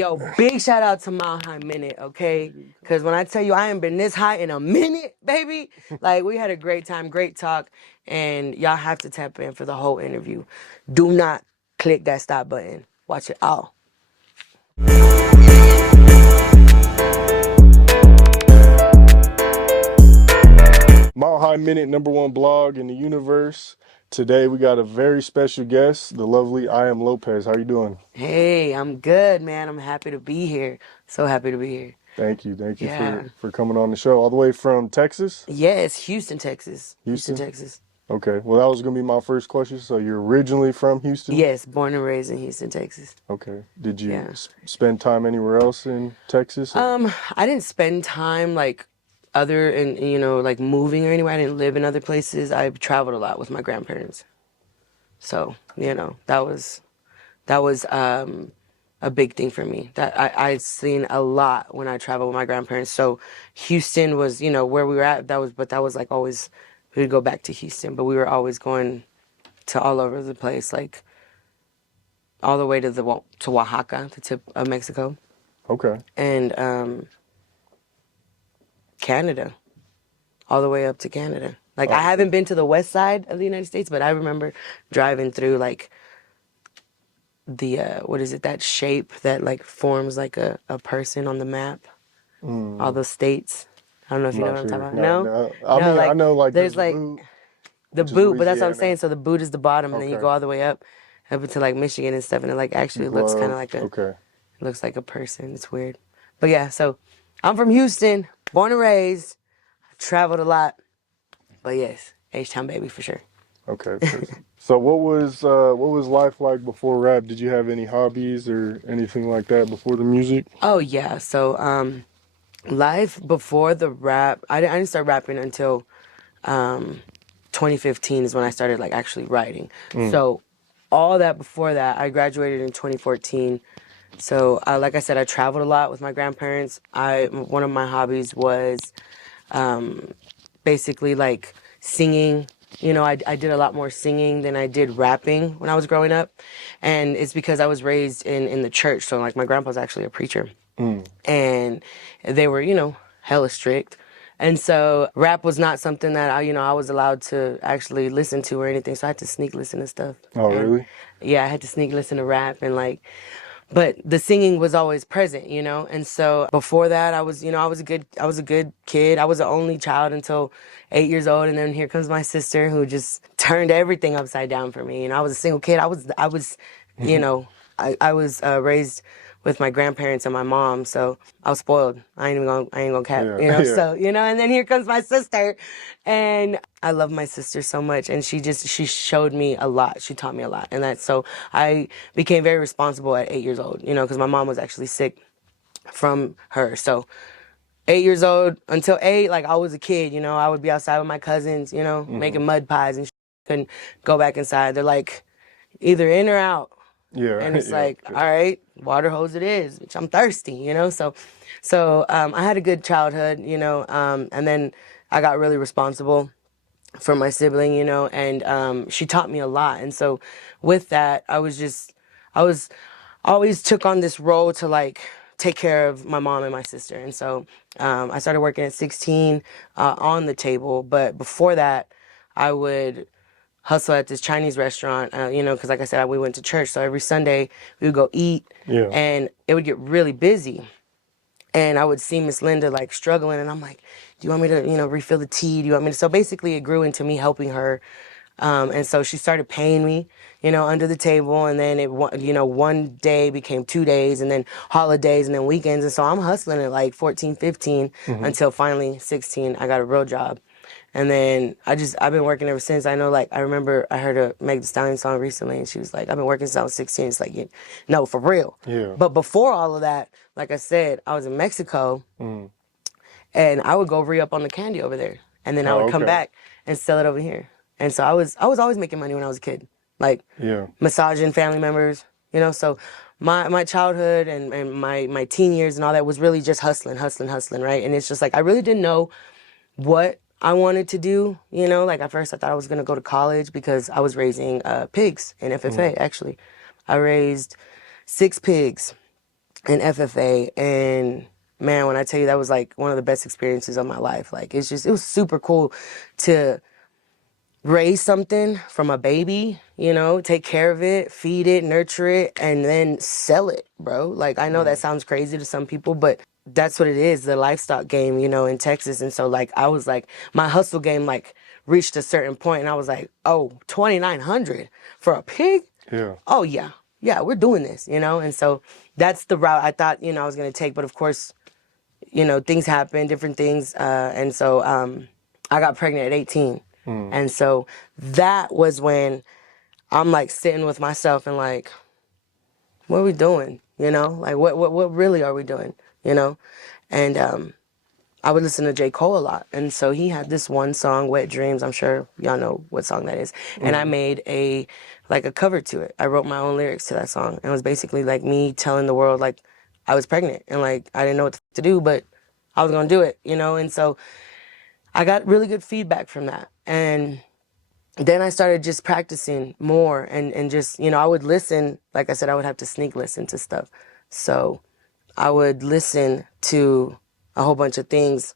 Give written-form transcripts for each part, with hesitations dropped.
Yo, big shout out to Mile High Minute, okay? Because when I tell you I ain't been this high in a minute, baby, like we had a great time, great talk, and y'all have to tap in for the whole interview. Do not click that stop button. Watch it all. Mile High Minute, #1 blog in the universe. Today we got a very special guest, the lovely IAMLOPEZ. How you doing? Hey, I'm good, man. I'm happy to be here. So happy to be here. Thank you Yeah. for coming on the show all the way from Texas. Yes, Houston, Texas. Houston, Houston. Texas. Okay, well that was gonna be my first question. So you're originally from Houston? Yes, born and raised in Houston, Texas. Okay. Did you Yeah. spend time anywhere else in Texas? I didn't spend time like other and like moving or anywhere. I didn't live in other places. I traveled a lot with my grandparents. So, that was a big thing for me. That I've seen a lot when I traveled with my grandparents. So Houston was, where we were at. That was like always, we would go back to Houston, but we were always going to all over the place, like all the way to Oaxaca, the tip of Mexico. Okay. And Canada, all the way up to Canada. Like, I haven't been to the west side of the United States, but I remember driving through, like, the, what is it, that shape that, like, forms, like, a person on the map. All those states. I don't know if you know what I'm talking about. No? I mean, I know like there's, the like, boot, the which is boot, but that's what I'm Louisiana. saying. So the boot is the bottom, and then you Okay. go all the way up into, like, Michigan and stuff, and it, like, actually looks kind of like Okay. it looks like a person. It's weird. But, yeah, so I'm from Houston, born and raised, traveled a lot. But yes, H-Town baby for sure. Okay. So what was life like before rap? Did you have any hobbies or anything like that before the music? Oh yeah, so life before the rap, I didn't start rapping until 2015 is when I started like actually writing. So all that before that, I graduated in 2014. So like I said, I traveled a lot with my grandparents. One of my hobbies was basically like singing. I did a lot more singing than I did rapping when I was growing up. And it's because I was raised in the church. So like my grandpa's actually a preacher. And they were, hella strict. And so rap was not something that I was allowed to actually listen to or anything. So I had to sneak listen to stuff. Oh, And, really? yeah, I had to sneak listen to rap and like, but the singing was always present, And so before that, I was a good kid. I was the only child until 8 years old, and then here comes my sister who just turned everything upside down for me. I was a single kid. I was raised with my grandparents and my mom, so I was spoiled. I ain't gonna cap, Yeah. So and then here comes my sister, and I love my sister so much, and she showed me a lot. She taught me a lot, and so I became very responsible at 8 years old. Because my mom was actually sick from her, so 8 years old until 8, like I was a kid. I would be outside with my cousins, making mud pies and couldn't go back inside. They're like either in or out. Yeah. And it's Yeah. like, all right, water hose it is, which I'm thirsty, So I had a good childhood, and then I got really responsible for my sibling, and she taught me a lot. And so with that, I always took on this role to like take care of my mom and my sister. And so I started working at 16 on the table. But before that, I would hustle at this Chinese restaurant, because like I said, we went to church. So every Sunday we would go eat, Yeah. and it would get really busy. And I would see Miss Linda like struggling, and I'm like, do you want me to, refill the tea? Do you want me to? So basically it grew into me helping her. And so she started paying me, under the table. And then one day became 2 days, and then holidays, and then weekends. And so I'm hustling at like 14, 15 until finally 16, I got a real job. And then I've been working ever since. I know, like, I remember I heard a Meg Thee Stallion song recently, and she was like, I've been working since I was 16. It's like, no, for real. Yeah. But before all of that, like I said, I was in Mexico, and I would go re-up on the candy over there. And then I would come back and sell it over here. And so I was always making money when I was a kid, like massaging family members, So my childhood and my teen years and all that was really just hustling, right? And it's just like I really didn't know what I wanted to do, Like at first I thought I was going to go to college because I was raising pigs in FFA, actually. I raised 6 pigs. in FFA, and man, when I tell you, that was like one of the best experiences of my life. Like, it was super cool to raise something from a baby, you know, take care of it, feed it, nurture it, and then sell it, bro. Like, I know that sounds crazy to some people, but that's what it is, the livestock game, you know, in Texas. And so, like, I was like, my hustle game, like, reached a certain point, and I was like, oh, 2,900 for a pig? Yeah. Oh, yeah. Yeah, we're doing this, you know? And so that's the route I thought, you know, I was going to take. But of course, you know, things happen, different things. And so I got pregnant at 18. And so that was when I'm like sitting with myself and like, what are we doing? You know, like what really are we doing? You know, and I would listen to J. Cole a lot, and so he had this one song, "Wet Dreams." I'm sure y'all know what song that is. And I made a cover to it. I wrote my own lyrics to that song, and it was basically like me telling the world like I was pregnant and like I didn't know what to do, but I was gonna do it. You know, and so I got really good feedback from that, and then I started just practicing more and just, you know, I would listen, like I said, I would have to sneak listen to stuff. So I would listen to a whole bunch of things,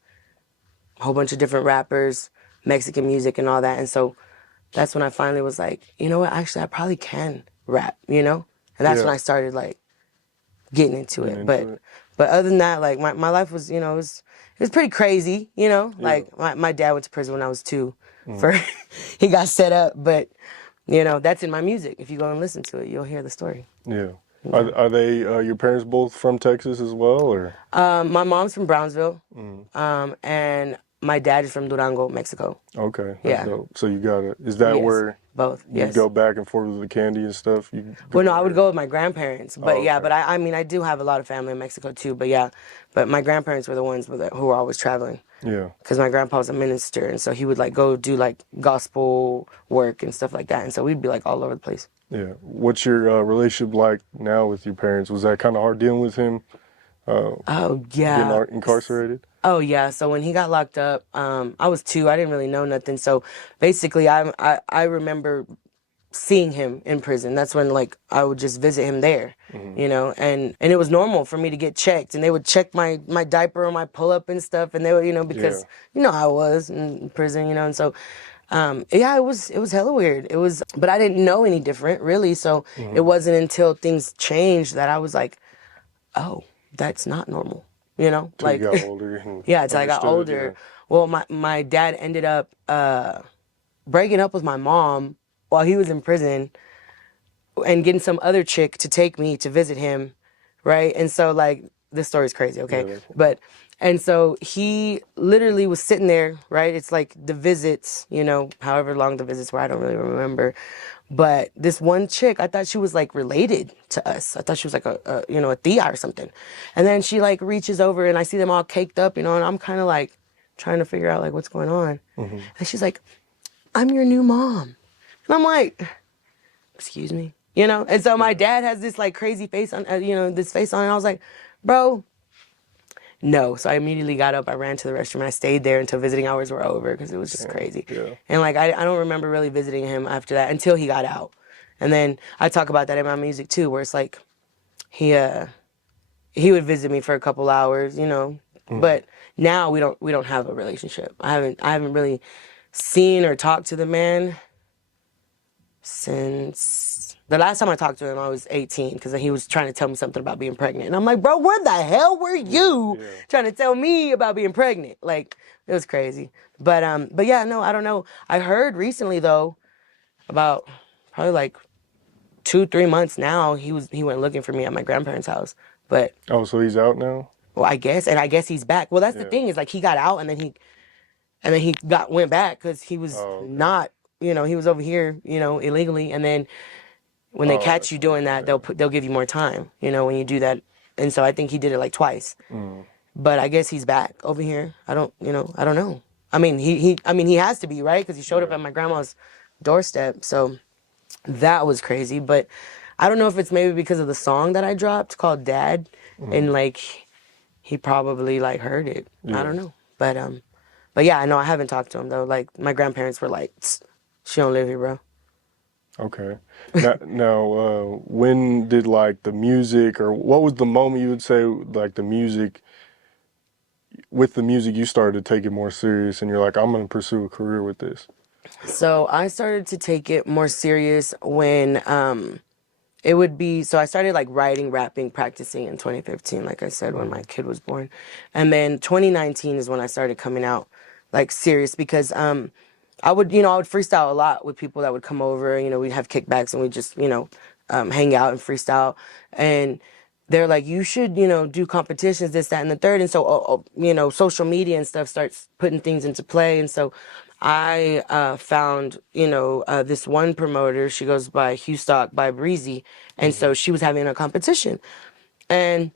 a whole bunch of different rappers, Mexican music and all that. And so that's when I finally was like, you know what, actually I probably can rap, you know? And that's when I started like getting into it. But other than that, like my life was, you know, it was pretty crazy, you know? Like my dad went to prison when I was 2 for he got set up, but you know, that's in my music. If you go and listen to it, you'll hear the story. Yeah. Are they your parents both from Texas as well, or? My mom's from Brownsville, and my dad is from Durango, Mexico. Okay, that's Yeah. dope. So you got it. Is that Yes, where both. you Yes. go back and forth with the candy and stuff? You Well, no, I there? would go with my grandparents, but yeah, okay. but I mean, I do have a lot of family in Mexico too, but yeah, but my grandparents were the ones who were always traveling. Yeah. Because my grandpa was a minister, and so he would like go do like gospel work and stuff like that, and so we'd be like all over the place. Yeah. What's your relationship like now with your parents? Was that kind of hard dealing with him Oh getting yeah. incarcerated? Oh yeah. So when he got locked up, I was 2. I didn't really know nothing. So basically, I remember seeing him in prison. That's when like I would just visit him there, you know, and it was normal for me to get checked, and they would check my diaper or my pull up and stuff, and they would, you know, because you know how I was in prison, you know, and so yeah, it was hella weird. It was, but I didn't know any different really. So it wasn't until things changed that I was like, oh, that's not normal, you know, Till like you got older and yeah, until I got understood, older. Well, my dad ended up breaking up with my mom while he was in prison and getting some other chick to take me to visit him, right? And so like this story's crazy, okay? Yeah. But and so he literally was sitting there, right? It's like the visits, you know, however long the visits were, I don't really remember. But this one chick, I thought she was like related to us. I thought she was like a you know, a tia or something. And then she like reaches over and I see them all caked up, you know, and I'm kind of like trying to figure out like what's going on. And she's like, "I'm your new mom." And I'm like, "Excuse me?" You know? And so my dad has this like crazy face on, you know, this face on. And I was like, "Bro, no." So I immediately got up. I ran to the restroom and I stayed there until visiting hours were over because it was just crazy. Yeah. And like, I don't remember really visiting him after that until he got out. And then I talk about that in my music too, where it's like he would visit me for a couple hours, you know. But now we don't have a relationship. I haven't really seen or talked to the man since the last time I talked to him. I was 18 because he was trying to tell me something about being pregnant, and I'm like, bro, where the hell were you trying to tell me about being pregnant? Like, it was crazy. But yeah, no, I don't know. I heard recently though, about probably like 2-3 months now, he went looking for me at my grandparents' house. But Oh, so he's out now? well, I guess he's back. Well, that's the thing, is like he got out and then he went back because he was not, you know, he was over here, you know, illegally, and then when they catch you doing that, they'll give you more time, you know, when you do that. And so I think he did it like twice. But I guess he's back over here. I don't know. I mean, he has to be, right? Because he showed up at my grandma's doorstep. So that was crazy. But I don't know if it's maybe because of the song that I dropped called Dad, and like he probably like heard it. I don't know. But yeah, I know I haven't talked to him though. Like my grandparents were like, "She don't live here, bro." Okay. Now, when did like the music, or what was the moment you would say like the music, with the music you started to take it more serious and you're like, I'm gonna pursue a career with this? So I started to take it more serious when it would be, so I started like writing, rapping, practicing in 2015, like I said, when my kid was born. And then 2019 is when I started coming out like serious because I would freestyle a lot with people that would come over. We'd have kickbacks and we'd just, hang out and freestyle. And they're like, you should, do competitions, this, that, and the third. And so, social media and stuff starts putting things into play. And so I found, this one promoter, she goes by Hustock by Breezy. And so she was having a competition. And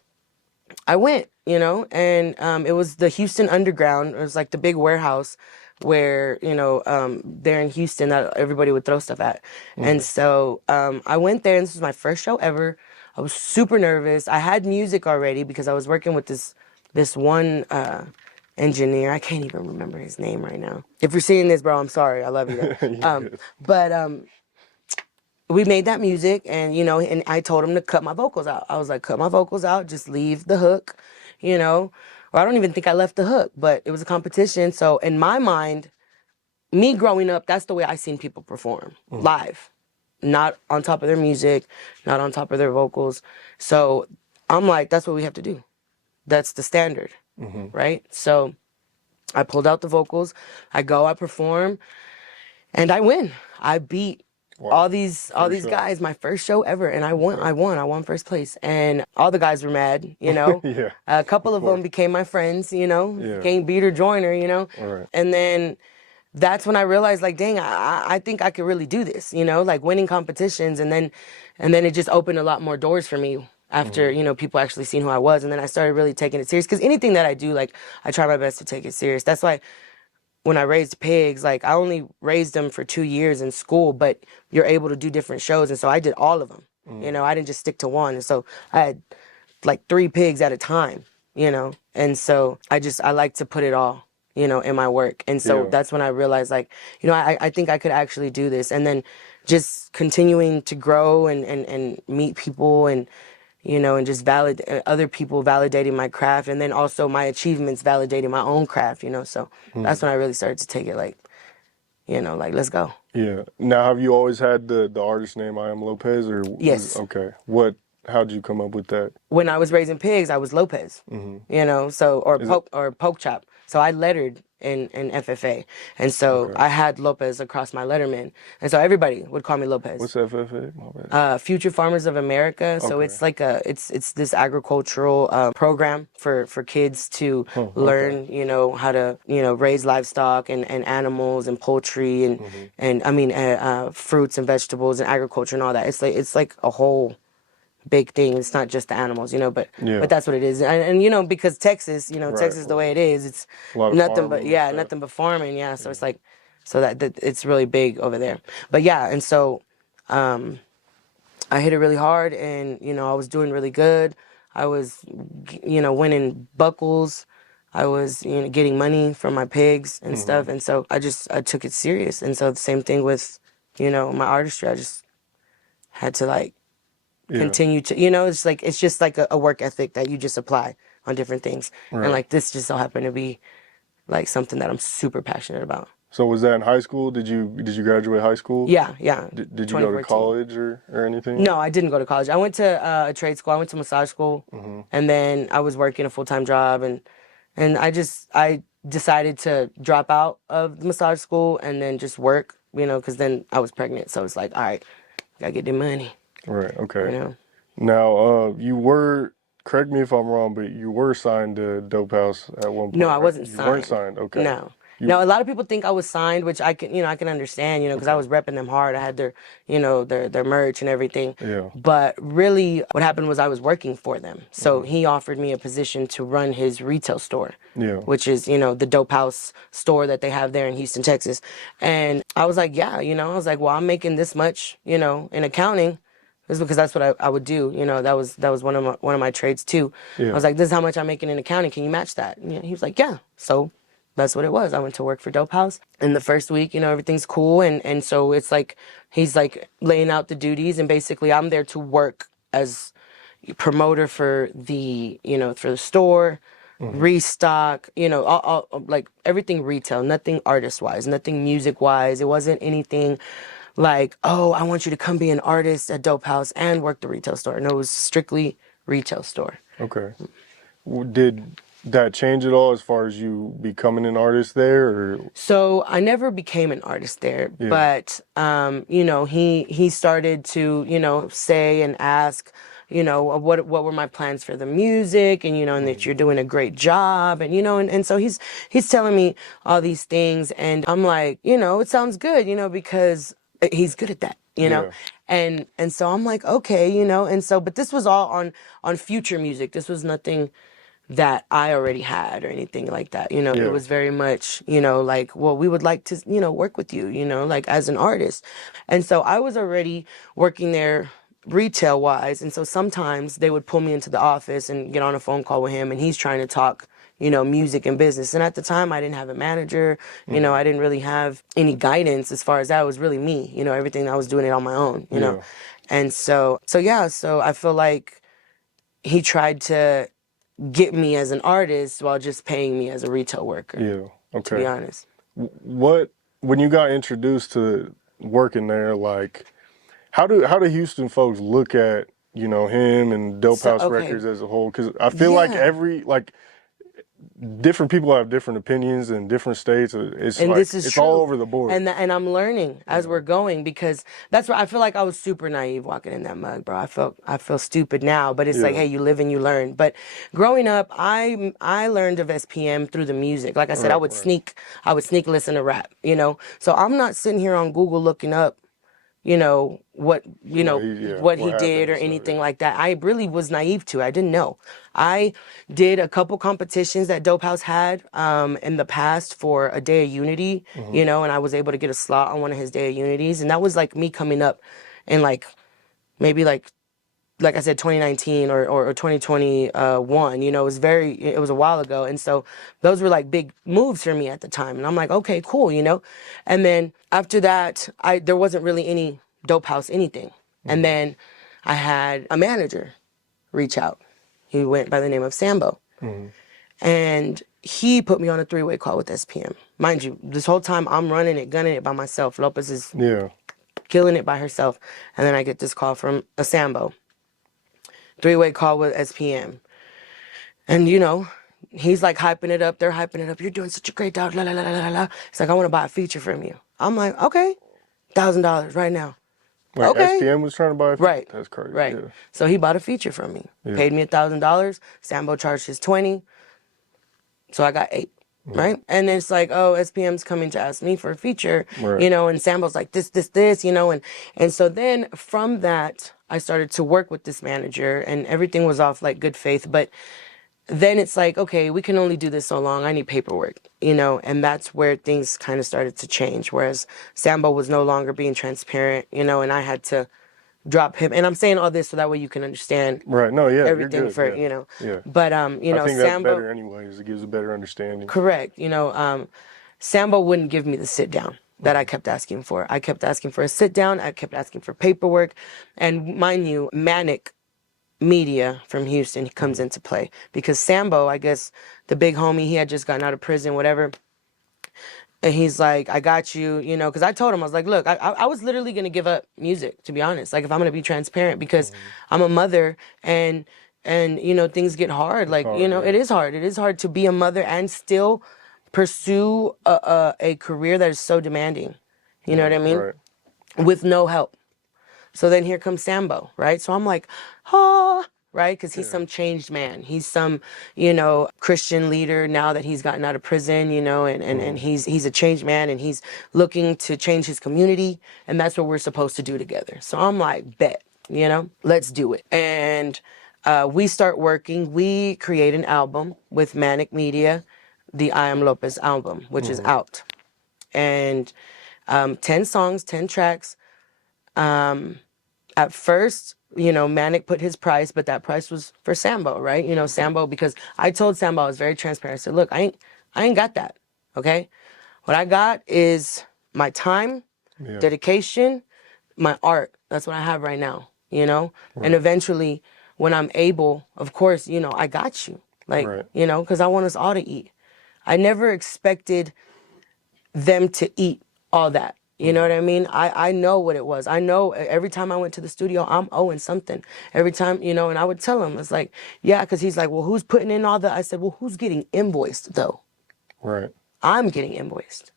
I went, and it was the Houston Underground. It was like the big warehouse where, there in Houston that everybody would throw stuff at. And so I went there, and this was my first show ever. I was super nervous. I had music already because I was working with this one engineer. I can't even remember his name right now. If you're seeing this, bro, I'm sorry. I love you. But we made that music, and and I told him to cut my vocals out. I was like, cut my vocals out, just leave the hook, or I don't even think I left the hook, but it was a competition. So in my mind, me growing up, that's the way I seen people perform live, not on top of their music, not on top of their vocals. So I'm like, that's what we have to do. That's the standard, right? So I pulled out the vocals, I perform, and I win. I beat all these guys, my first show ever, and I won. I won first place, and all the guys were mad. Yeah. A couple of them became my friends. Became beater joiner. All right. And then that's when I realized, like, dang, I think I could really do this. Like winning competitions, and then it just opened a lot more doors for me after people actually seen who I was, and then I started really taking it serious. Because anything that I do, like, I try my best to take it serious. That's why when I raised pigs, like, I only raised them for 2 years in school, but you're able to do different shows. And so I did all of them, I didn't just stick to one. And so I had like 3 pigs at a time, and so I like to put it all, in my work. And so that's when I realized, like, I think I could actually do this. And then just continuing to grow and meet people and just other people validating my craft, and then also my achievements validating my own craft, so that's when I really started to take it like, like, let's go. Yeah. Now, have you always had the artist name IAMLOPEZ, or Yes. Okay. How'd you come up with that? When I was raising pigs, I was Lopez, so, or poke chop. So I lettered in FFA. And so I had Lopez across my letterman. And so everybody would call me Lopez. What's FFA? My bad. Future Farmers of America. So it's like it's this agricultural program for kids to learn, how to, raise livestock and animals and poultry and I mean, fruits and vegetables and agriculture and all that. It's like a whole big thing. It's not just the animals, but that's what it is. And because Texas, Texas the way it is, it's nothing but nothing but farming. Yeah, so it's like, so that it's really big over there. But yeah, and so I hit it really hard, and I was doing really good. I was winning buckles. I was getting money from my pigs and stuff, and so I took it serious. And so the same thing with my artistry. I just had to, like, continue to, it's just like a work ethic that you just apply on different things. Right. And like this just so happened to be like something that I'm super passionate about. So was that in high school? Did you graduate high school? Yeah. Did you go to college or anything? No, I didn't go to college. I went to a trade school. I went to massage school, and then I was working a full-time job, and I decided to drop out of the massage school and then just work, because then I was pregnant. So it's like, all right, gotta get the money. Right. Okay. Now, you were, correct me if I'm wrong, but you were signed to Dope House at one point. No, I wasn't signed. You weren't signed. Okay. No. No, a lot of people think I was signed, which I can understand, because I was repping them hard. I had their, their merch and everything. Yeah. But really, what happened was I was working for them. So he offered me a position to run his retail store. Yeah. Which is, the Dope House store that they have there in Houston, Texas. And I was like, yeah, I was like, well, I'm making this much, in accounting. This is because that's what I would do. That was one of my trades too. Yeah. I was like, this is how much I'm making in accounting. Can you match that? And he was like, yeah. So that's what it was. I went to work for Dope House. In the first week, you know, everything's cool. And so it's like, he's like laying out the duties. And basically I'm there to work as promoter for the, you know, for the store, restock, you know, all, like everything retail, nothing artist wise, nothing music wise. It wasn't anything like, oh, I want you to come be an artist at Dope House and work the retail store. No, it was strictly retail store. Okay. Did that change at all as far as you becoming an artist there, or? So I never became an artist there, Yeah. but you know, he started to, you know, say and ask, you know, what were my plans for the music, and you know, and that you're doing a great job, and you know, and so he's telling me all these things, and I'm like, you know, it sounds good, you know, because he's good at that, you know. And so I'm like, okay, you know, and so, but this was all on future music. This was nothing that I already had or anything like that. You know, Yeah. it was very much, you know, like, well, we would like to, you know, work with you, you know, like as an artist. And so I was already working there retail wise. And so sometimes they would pull me into the office and get on a phone call with him, and he's trying to talk, you know, music and business. And at the time I didn't have a manager, you know, I didn't really have any guidance as far as that. It was really me, you know, everything. I was doing it on my own, you know. And so yeah, so I feel like he tried to get me as an artist while just paying me as a retail worker. Yeah. Okay. To be honest. What, when you got introduced to working there, like, how do Houston folks look at, you know, him and Dope House Records as a whole? Because I feel like different people have different opinions in different states. It's and like, this is it's true. all over the board. And I'm learning as we're going, because that's where I feel like I was super naive walking in that mug, bro. I feel stupid now, but it's like, hey, you live and you learn. But growing up, I learned of SPM through the music. Like I said, I would sneak listen to rap, you know. So I'm not sitting here on Google looking up, you know, what he did or anything like that. I really was naive to it. I didn't know. I did a couple competitions that Dope House had in the past for a Day of Unity, you know, and I was able to get a slot on one of his Day of Unities. And that was like me coming up in like, maybe like I said, 2019 or 2021, you know, it was a while ago. And so those were like big moves for me at the time. And I'm like, okay, cool, you know? And then after that, there wasn't really any Dope House anything. And then I had a manager reach out. He went by the name of Sambo. And he put me on a 3-way call with SPM. Mind you, this whole time I'm running it, gunning it by myself. Lopez is killing it by herself. And then I get this call from a Sambo. 3-way call with SPM. And, you know, he's like hyping it up. They're hyping it up. You're doing such a great job. La, la, la, la, la, la. It's like, I want to buy a feature from you. I'm like, okay, $1,000 right now. Like okay. SPM was trying to buy a feature? Right. That's crazy. Right. Yeah. So he bought a feature from me. Paid me $1,000. Sambo charged his 20. So I got 8. Right. And it's like, oh, SPM's coming to ask me for a feature, you know, and Sambo's like this, you know, and so then from that, I started to work with this manager, and everything was off like good faith. But then it's like, okay, we can only do this so long. I need paperwork, you know, and that's where things kind of started to change. Whereas Sambo was no longer being transparent, you know, and I had to drop him. And I'm saying all this so that way you can understand everything you're good, for, you know. But, you know, I think Sambo, that's better anyways. It gives a better understanding. Correct. You know, Sambo wouldn't give me the sit down that I kept asking for. I kept asking for a sit down. I kept asking for paperwork. And mind you, Manic Media from Houston comes into play, because Sambo, I guess the big homie, he had just gotten out of prison, whatever. And he's like, I got you, you know, because I told him, I was like, look, I was literally going to give up music, to be honest. Like, if I'm going to be transparent, because I'm a mother, and, you know, things get hard. Like, you know, it is hard. It is hard to be a mother and still pursue a career that is so demanding. You know what I mean? With no help. So then here comes Sambo, right? So I'm like, right? Because he's some changed man. He's some, you know, Christian leader now that he's gotten out of prison, you know, and he's a changed man, and he's looking to change his community. And that's what we're supposed to do together. So I'm like, bet, you know, let's do it. And we start working. We create an album with Manic Media, the IAMLOPEZ album, which is out. And 10 songs, 10 tracks. At first, you know, Manic put his price, but that price was for Sambo, right? You know, Sambo, because I told Sambo, I was very transparent. I said, look, I ain't got that. okay? What I got is my time, dedication, my art. That's what I have right now, you know? And eventually, when I'm able, of course, you know, I got you. Like, you know, because I want us all to eat. I never expected them to eat all that. You know what I mean? I know what it was. I know every time I went to the studio, I'm owing something. Every time, you know, and I would tell him, it's like, yeah, because he's like, well, who's putting in all the, I said, well, who's getting invoiced though? Right. I'm getting invoiced.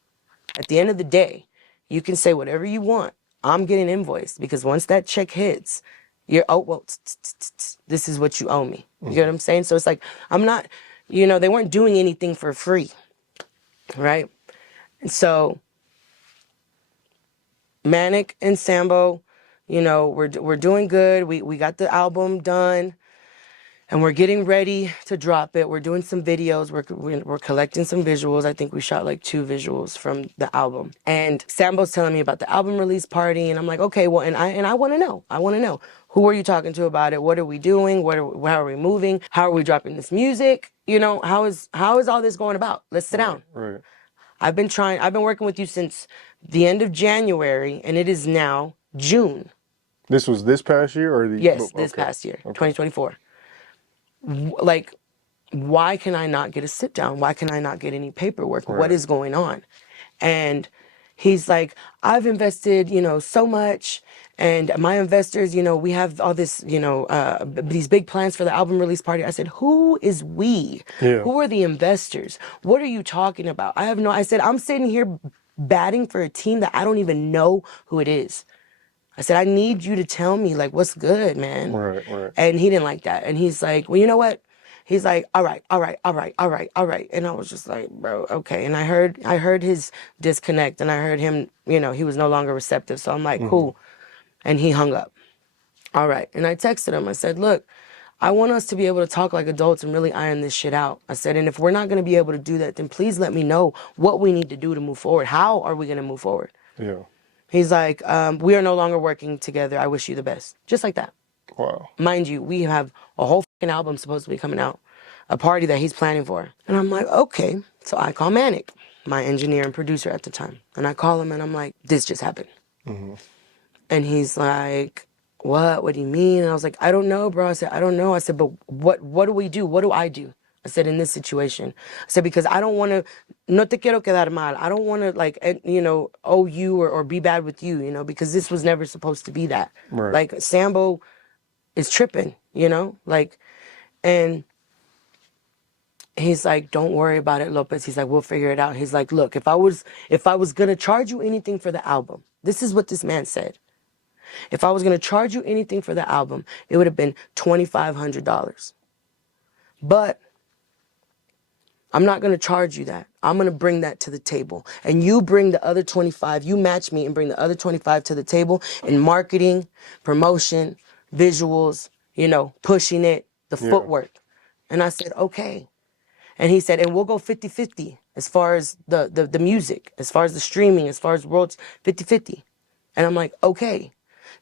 At the end of the day, you can say whatever you want. I'm getting invoiced because once that check hits, you're, oh, well, this is what you owe me. You get what I'm saying? So it's like, I'm not, you know, they weren't doing anything for free, right? And so Manic and Sambo, you know, we're doing good. We got the album done, and we're getting ready to drop it. We're doing some videos. We're collecting some visuals. I think we shot like 2 visuals from the album. And Sambo's telling me about the album release party, and I'm like, okay, well, and I want to know. I want to know, who are you talking to about it? What are we doing? How are we moving? How are we dropping this music? You know, how is all this going about? Let's sit down. Right. I've been working with you since the end of January, and it is now June. This was this past year or the? Yes, this past year, 2024. Like, why can I not get a sit down? Why can I not get any paperwork? What is going on? And he's like, I've invested, you know, so much. And my investors, you know, we have all this, you know, these big plans for the album release party. I said, who is we? Yeah. Who are the investors? What are you talking about? I said, I'm sitting here batting for a team that I don't even know who it is. I said, I need you to tell me, like, what's good, man. Right. And he didn't like that. And he's like, well, you know what? He's like, all right. And I was just like, bro, okay. And I heard his disconnect, and I heard him, you know, he was no longer receptive. So I'm like, cool. And he hung up. All right. And I texted him. I said, look, I want us to be able to talk like adults and really iron this shit out. I said, and if we're not going to be able to do that, then please let me know what we need to do to move forward. How are we going to move forward? Yeah. He's like, we are no longer working together. I wish you the best. Just like that. Wow. Mind you, we have a whole fucking album supposed to be coming out, a party that he's planning for. And I'm like, okay. So I call Manic, my engineer and producer at the time. And I call him and I'm like, this just happened. And he's like, what? What do you mean? And I was like, I don't know, bro. I said, I don't know. I said, but what do we do? What do I do? I said, in this situation. I said, because I don't want to, no te quiero quedar mal. I don't want to, like, you know, owe you or be bad with you, you know, because this was never supposed to be that. Right. Like, Sambo is tripping, you know, like, and he's like, don't worry about it, Lopez. He's like, we'll figure it out. He's like, look, if I was going to charge you anything for the album, this is what this man said. If I was going to charge you anything for the album, it would have been $2,500. But I'm not going to charge you that. I'm going to bring that to the table. And you bring the other 25, you match me and bring the other 25 to the table in marketing, promotion, visuals, you know, pushing it, the footwork. And I said, okay. And he said, and we'll go 50-50 as far as the music, as far as the streaming, as far as royalties, 50-50. And I'm like, okay.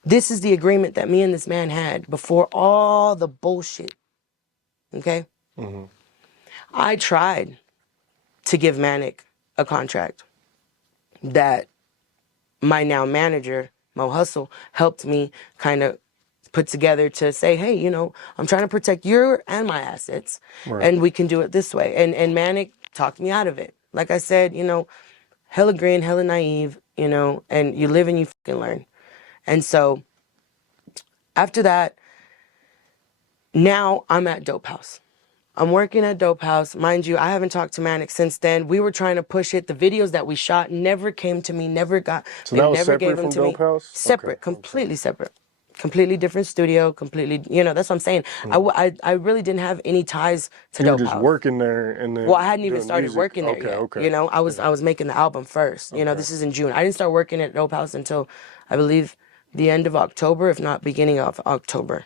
This is the agreement that me and this man had before all the bullshit. Okay? I tried to give Manic a contract that my now manager, Mo Hustle, helped me kind of put together to say, hey, you know, I'm trying to protect your and my assets, and we can do it this way. And Manic talked me out of it. Like I said, you know, hella green, hella naive, you know, and you live and you fucking learn. And so after that, now I'm at Dope House. I'm working at Dope House. Mind you, I haven't talked to Manic since then. We were trying to push it. The videos that we shot never came to me, never got, So they that was never separate gave them from to me. Dope House? Separate, Okay. completely separate. Completely different studio, completely, you know, that's what I'm saying. I really didn't have any ties to You were Dope just House. working there and then Well, I hadn't even doing started music. working there yet. Okay. You know, I was making the album first. You know, this is in June. I didn't start working at Dope House until, I believe, the end of October, if not beginning of October,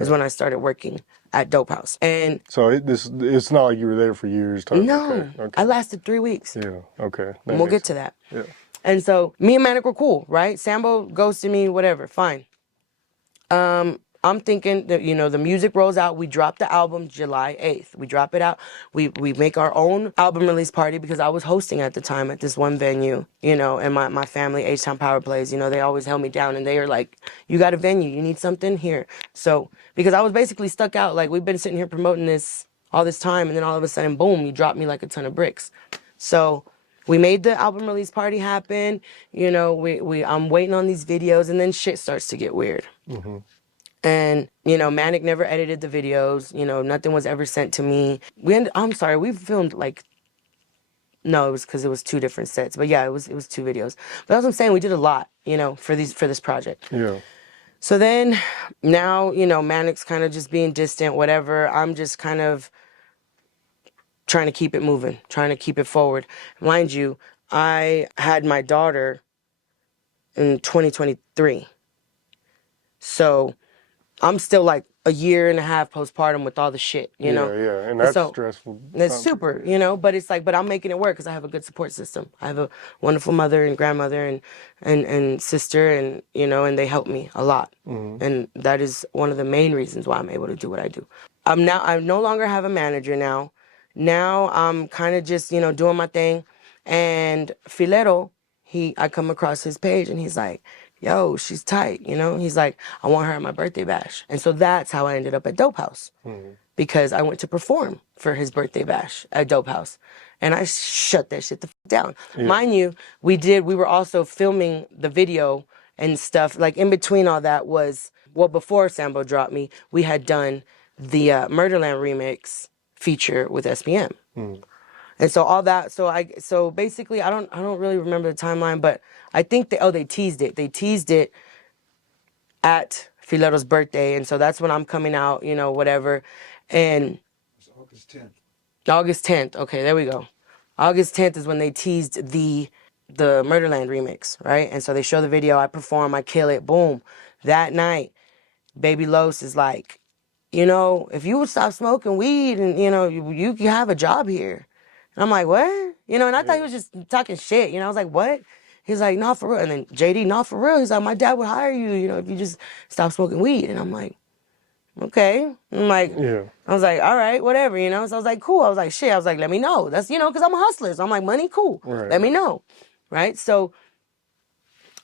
is when I started working at Dope House. And So it's not like you were there for years. no, Okay. I lasted 3 weeks. Yeah. Okay. And we'll get to that. Yeah. And so me and Manic were cool, right? Sambo ghosted me, whatever, fine. I'm thinking that, you know, the music rolls out. We drop the album July 8th. We drop it out. We make our own album release party because I was hosting at the time at this one venue, you know, and my family, H-Town Power Plays, you know, they always held me down and they were like, you got a venue, you need something here. So, because I was basically stuck out, like we've been sitting here promoting this all this time and then all of a sudden, boom, you dropped me like a ton of bricks. So we made the album release party happen. You know, I'm waiting on these videos and then shit starts to get weird. Mm-hmm. And, you know, Manic never edited the videos. You know, nothing was ever sent to me. I'm sorry, we filmed like, no, it was because it was 2 different sets. But yeah, it was 2 videos. But that's what I'm saying. We did a lot, you know, for this project. Yeah. So then now, you know, Manic's kind of just being distant, whatever. I'm just kind of trying to keep it moving, trying to keep it forward. Mind you, I had my daughter in 2023. So I'm still like a year and a half postpartum with all the shit, you know? Yeah, and that's so, stressful. It's super, you know, but it's like, but I'm making it work because I have a good support system. I have a wonderful mother and grandmother and sister and, you know, and they help me a lot. Mm-hmm. And that is one of the main reasons why I'm able to do what I do. I no longer have a manager now. Now I'm kind of just, you know, doing my thing. And Filero, I come across his page and he's like, yo, she's tight, you know? He's like, I want her at my birthday bash. And so that's how I ended up at Dope House. Mm-hmm. Because I went to perform for his birthday bash at Dope House. And I shut that shit the f down. Yeah. Mind you, we were also filming the video and stuff. Like in between all that was, well, before Sambo dropped me, we had done the Murderland remix feature with SPM. Mm. And so all that, so basically I don't really remember the timeline, but I think they teased it. They teased it at Filero's birthday, and so that's when I'm coming out, you know, whatever. And it's August 10th. August 10th. Okay, there we go. August 10th is when they teased the Murderland remix, right? And so they show the video, I perform, I kill it, boom. That night, Baby Los is like, you know, if you would stop smoking weed and, you know, you have a job here. And I'm like, what? You know, and I thought he was just talking shit. You know, I was like, what? He's like, no, for real. And then JD, no, for real. He's like, my dad would hire you, you know, if you just stop smoking weed. And I'm like, okay. I'm like, yeah. I was like, all right, whatever, you know. So I was like, cool. I was like, shit. I was like, let me know. That's, you know, because I'm a hustler. So I'm like, money, cool. Right. Let me know. Right? So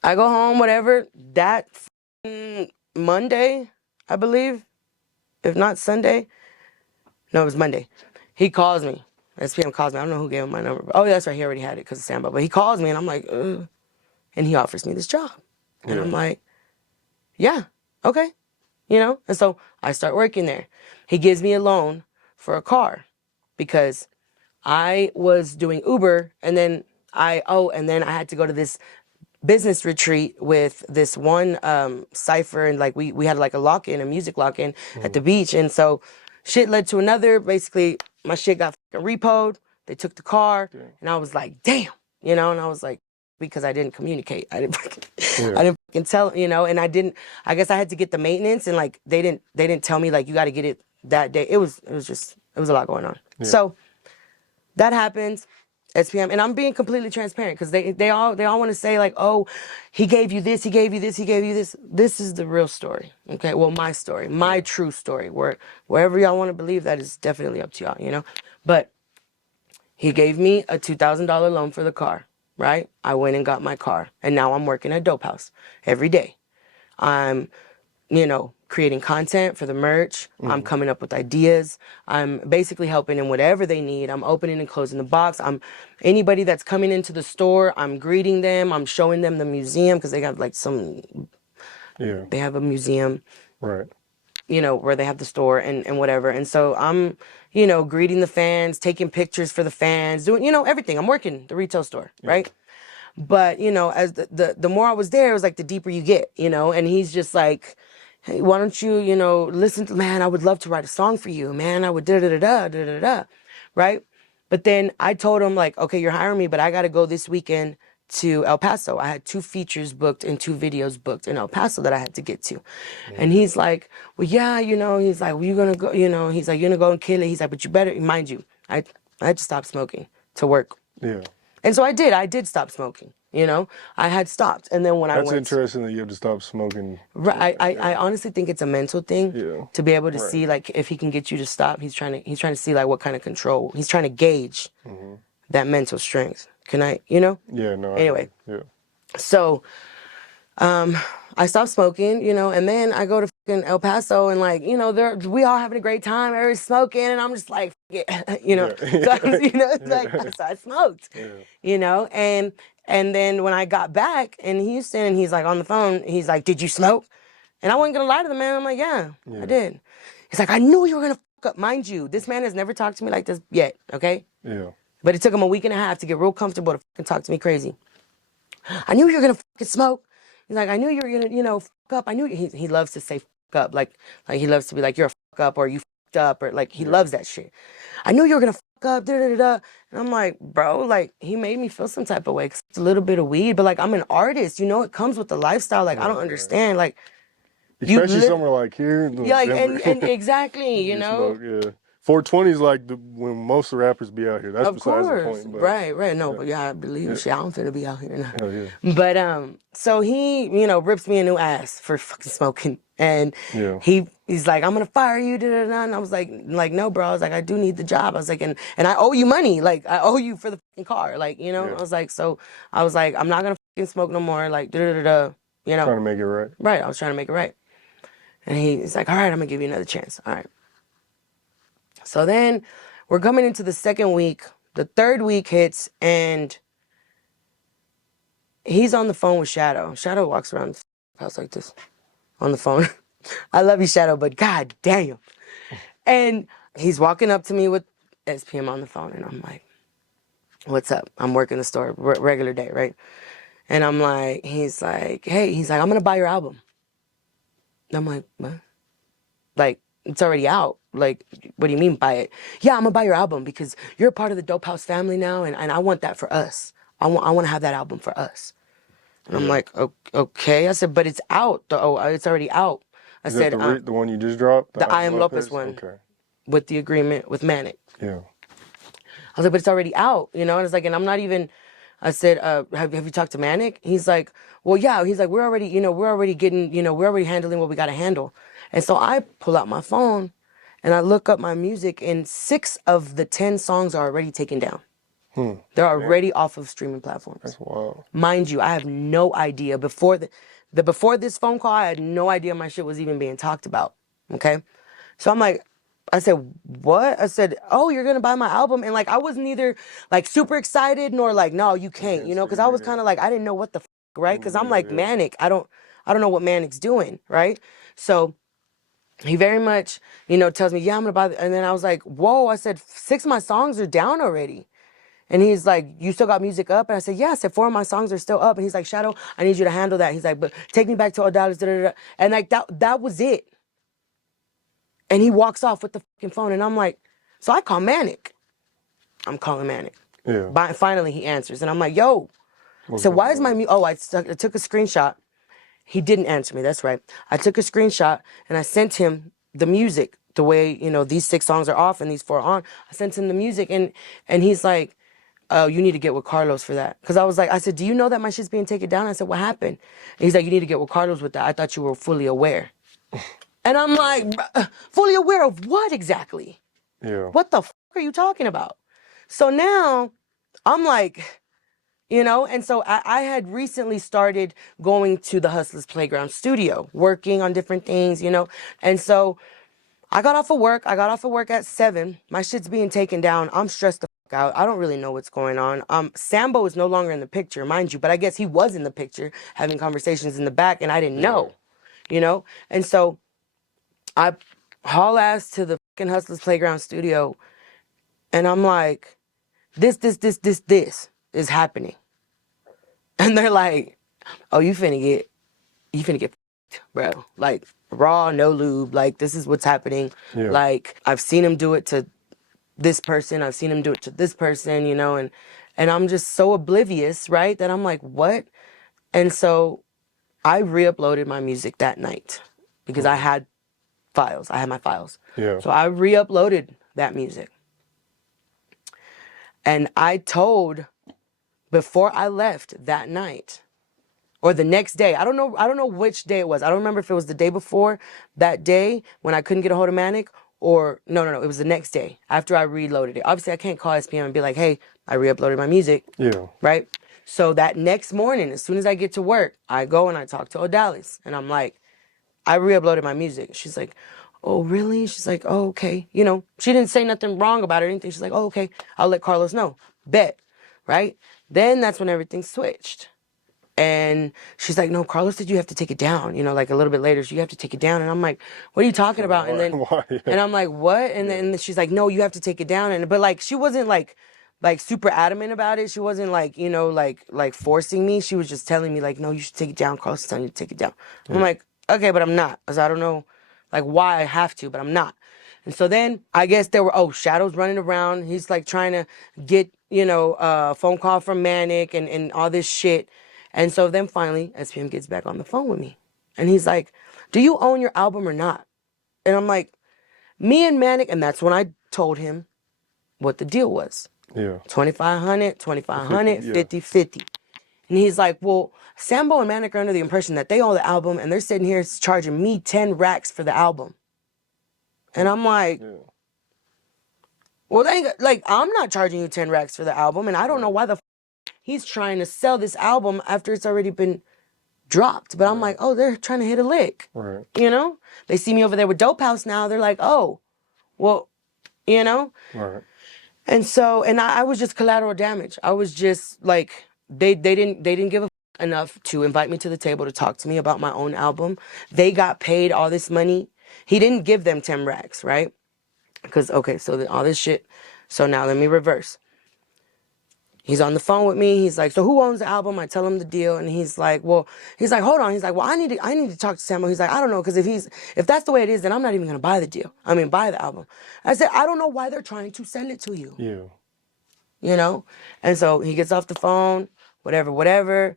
I go home, whatever. That Monday, I believe, if not Sunday. No, it was Monday. He calls me. SPM calls me. I don't know who gave him my number. Oh, that's right. He already had it because of Sambo. But he calls me and I'm like, ugh. And he offers me this job. And I'm like, yeah, okay. You know? And so I start working there. He gives me a loan for a car because I was doing Uber and then I had to go to this business retreat with this one cipher and like we had like a music lock-in at the beach. And so shit led to another. Basically, my shit got repoed. They took the car, and I was like, damn, you know. And I was like, because I didn't communicate, I didn't fucking tell, you know. And I guess I had to get the maintenance, and like they didn't tell me like you got to get it that day. It was a lot going on. Yeah. So that happens. SPM, and I'm being completely transparent because they all want to say like, oh, he gave you this, he gave you this, he gave you this. This is the real story, okay? Well, my story, my true story. Wherever y'all want to believe, that is definitely up to y'all, you know. But he gave me a $2,000 loan for the car, right? I went and got my car, and now I'm working at Dope House every day. I'm, you know, creating content for the merch. Mm-hmm. I'm coming up with ideas. I'm basically helping in whatever they need. I'm opening and closing the box. Anybody that's coming into the store, I'm greeting them. I'm showing them the museum because they have like they have a museum. Right. You know, where they have the store and whatever. And so I'm, you know, greeting the fans, taking pictures for the fans, doing, you know, everything. I'm working the retail store, right? But, you know, as the more I was there, it was like the deeper you get, you know, and he's just like, hey, why don't you, you know, listen to, man, I would love to write a song for you, man. I would da-da-da-da, right? But then I told him like, okay, you're hiring me, but I got to go this weekend to El Paso. I had 2 features booked and 2 videos booked in El Paso that I had to get to. Yeah. And he's like, well, yeah, you know, he's like, well, you're going to go, you know, he's like, you're going to go and kill it. He's like, but you better, mind you, I had to stop smoking to work. Yeah. And so I did stop smoking. You know, I had stopped. And then when I That's went, interesting that you have to stop smoking. right, I honestly think it's a mental thing Yeah. to be able to Right. see, like, if he can get you to stop, he's trying to see, like, what kind of control. He's trying to gauge that mental strength. Can I, you know? Yeah, no, I Anyway, hear you. so I stopped smoking, you know, and then I go to fucking El Paso and, like, you know, we all having a great time, everybody's smoking, and I'm just like, you know, Yeah. so you know, it's like, Yeah. so I smoked, Yeah. you know, and then when I got back in Houston, and he's like on the phone, he's like, did you smoke? And I wasn't gonna lie to the man. I'm like, yeah, I did. He's like, I knew you were gonna fuck up. Mind you, this man has never talked to me like this yet, okay? Yeah. But it took him a week and a half to get real comfortable to fucking talk to me crazy. I knew you were gonna fucking smoke. He's like, I knew you were gonna, you know, fuck up. I knew he loves to say fuck up, like he loves to be like, you're a fuck up, or you fucked up, or like he loves that shit. I knew you were gonna fuck up, da da da da. And I'm like, bro, like he made me feel some type of way. 'Cause it's a little bit of weed, but like I'm an artist, you know, it comes with the lifestyle. Like I don't understand, like you Especially somewhere like here in yeah, like, Denver. and exactly, you You know. smoke, yeah. 420 is like when most of the rappers be out here. That's Of besides the course, point, but right. No, yeah. but yeah, I believe you. Yeah. Shit, I don't finna be out here now. Hell yeah. But so he, you know, rips me a new ass for fucking smoking, and Yeah. he's like, I'm gonna fire you, da da da. And I was like, no, bro. I was like, I do need the job. I was like, and I owe you money. Like I owe you for the fucking car. Like you know, Yeah. I was like, so I was like, I'm not gonna fucking smoke no more. Like da da da da. You know, Trying to make it right. right. I was trying to make it right, and he's like, all right, I'm gonna give you another chance. All right. So then we're coming into the second week. The third week hits, and he's on the phone with Shadow. Shadow walks around the house like this on the phone. I love you, Shadow, but god damn. And he's walking up to me with SPM on the phone, and I'm like, what's up? I'm working the store, regular day, right? And I'm like, he's like, hey, he's like, I'm going to buy your album. And I'm like, what? Like, it's already out. Like, what do you mean buy it? Yeah, I'm gonna buy your album because you're a part of the Dope House family now, and I want that for us. I want to have that album for us. And I'm like, okay. I said, but it's out. It's already out. I Is said, that the one you just dropped? the I Am Lopez Lopez one. Okay. With the agreement with Manic. Yeah. I was like, but it's already out, you know? And it's like, and I'm not even, I said, have you talked to Manic? He's like, well, yeah. He's like, we're already getting, we're already handling what we got to handle. And so I pull out my phone and I look up my music, and 6 of the 10 songs are already taken down. They're already off of streaming platforms. That's wild. Mind you, I have no idea. Before this phone call, I had no idea my shit was even being talked about. Okay? So I'm like, I said, what? I said, oh, you're going to buy my album? And like, I wasn't either like super excited nor like, no, you can't, because I was kind of like, I didn't know what the right? Because I'm like Manic. I don't know what Manic's doing, right? So he very much, tells me, yeah, I'm going to buy and then I was like, whoa, I said, 6 of my songs are down already. And he's like, you still got music up? And I said, yeah. I said, 4 of my songs are still up. And he's like, Shadow, I need you to handle that. He's like, but take me back to Odalis, da da da. And like, that was it. And he walks off with the fucking phone. And I'm like, so I call Manic. I'm calling Manic. Yeah. Finally, he answers. And I'm like, yo. So why is my music? Oh, I took a screenshot. He didn't answer me. That's right. I took a screenshot and I sent him the music the way, these 6 songs are off and these 4 are on. I sent him the music and he's like, oh, you need to get with Carlos for that. Because I said, do you know that my shit's being taken down? I said, what happened? And he's like, you need to get with Carlos with that. I thought you were fully aware. And I'm like, fully aware of what exactly? Yeah. What the fuck are you talking about? So now I'm like, and so I had recently started going to the Hustlers Playground studio, working on different things, and so I got off of work. I got off of work at 7. My shit's being taken down. I'm stressed the fuck out. I don't really know what's going on. Sambo is no longer in the picture, mind you, but I guess he was in the picture having conversations in the back and I didn't know, and so I haul ass to the fucking Hustlers Playground studio and I'm like, this is happening. And they're like, oh, you finna get f***ed, bro. Like, raw, no lube. Like, this is what's happening. Yeah. Like, I've seen him do it to this person. I've seen him do it to this person, and I'm just so oblivious, right? That I'm like, what? And so I re-uploaded my music that night because I had files. I had my files. Yeah. So I re-uploaded that music. And I told before I left that night, or the next day. I don't know which day it was. I don't remember if it was the day before that day when I couldn't get a hold of Manic, or no, it was the next day after I reloaded it. Obviously, I can't call SPM and be like, hey, I re-uploaded my music. Yeah. Right? So that next morning, as soon as I get to work, I go and I talk to Odalis, and I'm like, I re-uploaded my music. She's like, oh, really? She's like, oh, okay. You know, she didn't say nothing wrong about it or anything. She's like, oh, okay, I'll let Carlos know. Bet. Right? Then that's when everything switched. And she's like, no, Carlos said you have to take it down. You know, like a little bit later, so you have to take it down. And I'm like, what are you talking about? And then, Why? and I'm like, what? And then she's like, no, you have to take it down. And but like, she wasn't like super adamant about it. She wasn't like, you know, like forcing me. She was just telling me like, no, you should take it down. Carlos is telling you to take it down. I'm like, okay, but I'm not. Because I don't know like why I have to, but I'm not. And so then I guess there were, shadows running around. He's like trying to get, you know, a phone call from Manic and all this shit. And so then finally, SPM gets back on the phone with me. And he's like, do you own your album or not? And I'm like, me and Manic, and that's when I told him what the deal was. Yeah. 2,500, 2,500, 50, 50, 50. And he's like, well, Sambo and Manic are under the impression that they own the album, and they're sitting here charging me 10 racks for the album. And I'm like, well, like, I'm not charging you 10 racks for the album, and I don't know why the he's trying to sell this album after it's already been dropped. But I'm like, oh, they're trying to hit a lick. Right. You know? They see me over there with Dope House now. They're like, oh, well, you know? Right. And so, and I was just collateral damage. I was just like, they didn't give a enough to invite me to the table to talk to me about my own album. They got paid all this money. He didn't give them 10 racks, right? Because, okay, so all this shit. So now let me reverse. He's on the phone with me. He's like, so who owns the album? I tell him the deal. And he's like, hold on. He's like, well, I need to talk to Samuel. He's like, I don't know. Because if that's the way it is, then I'm not even going to buy the deal. Buy the album. I said, I don't know why they're trying to sell it to you. Yeah. You know? And so he gets off the phone, whatever.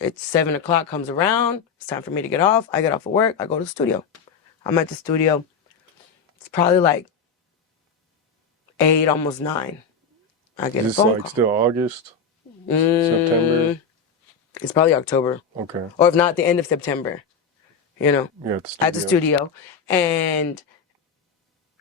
It's 7 o'clock comes around. It's time for me to get off. I get off of work. I go to the studio. I'm at the studio. It's probably like 8, almost 9. I get a phone call. Is this like still August? September? It's probably October. Okay. Or if not, the end of September. You know? Yeah, at the studio. And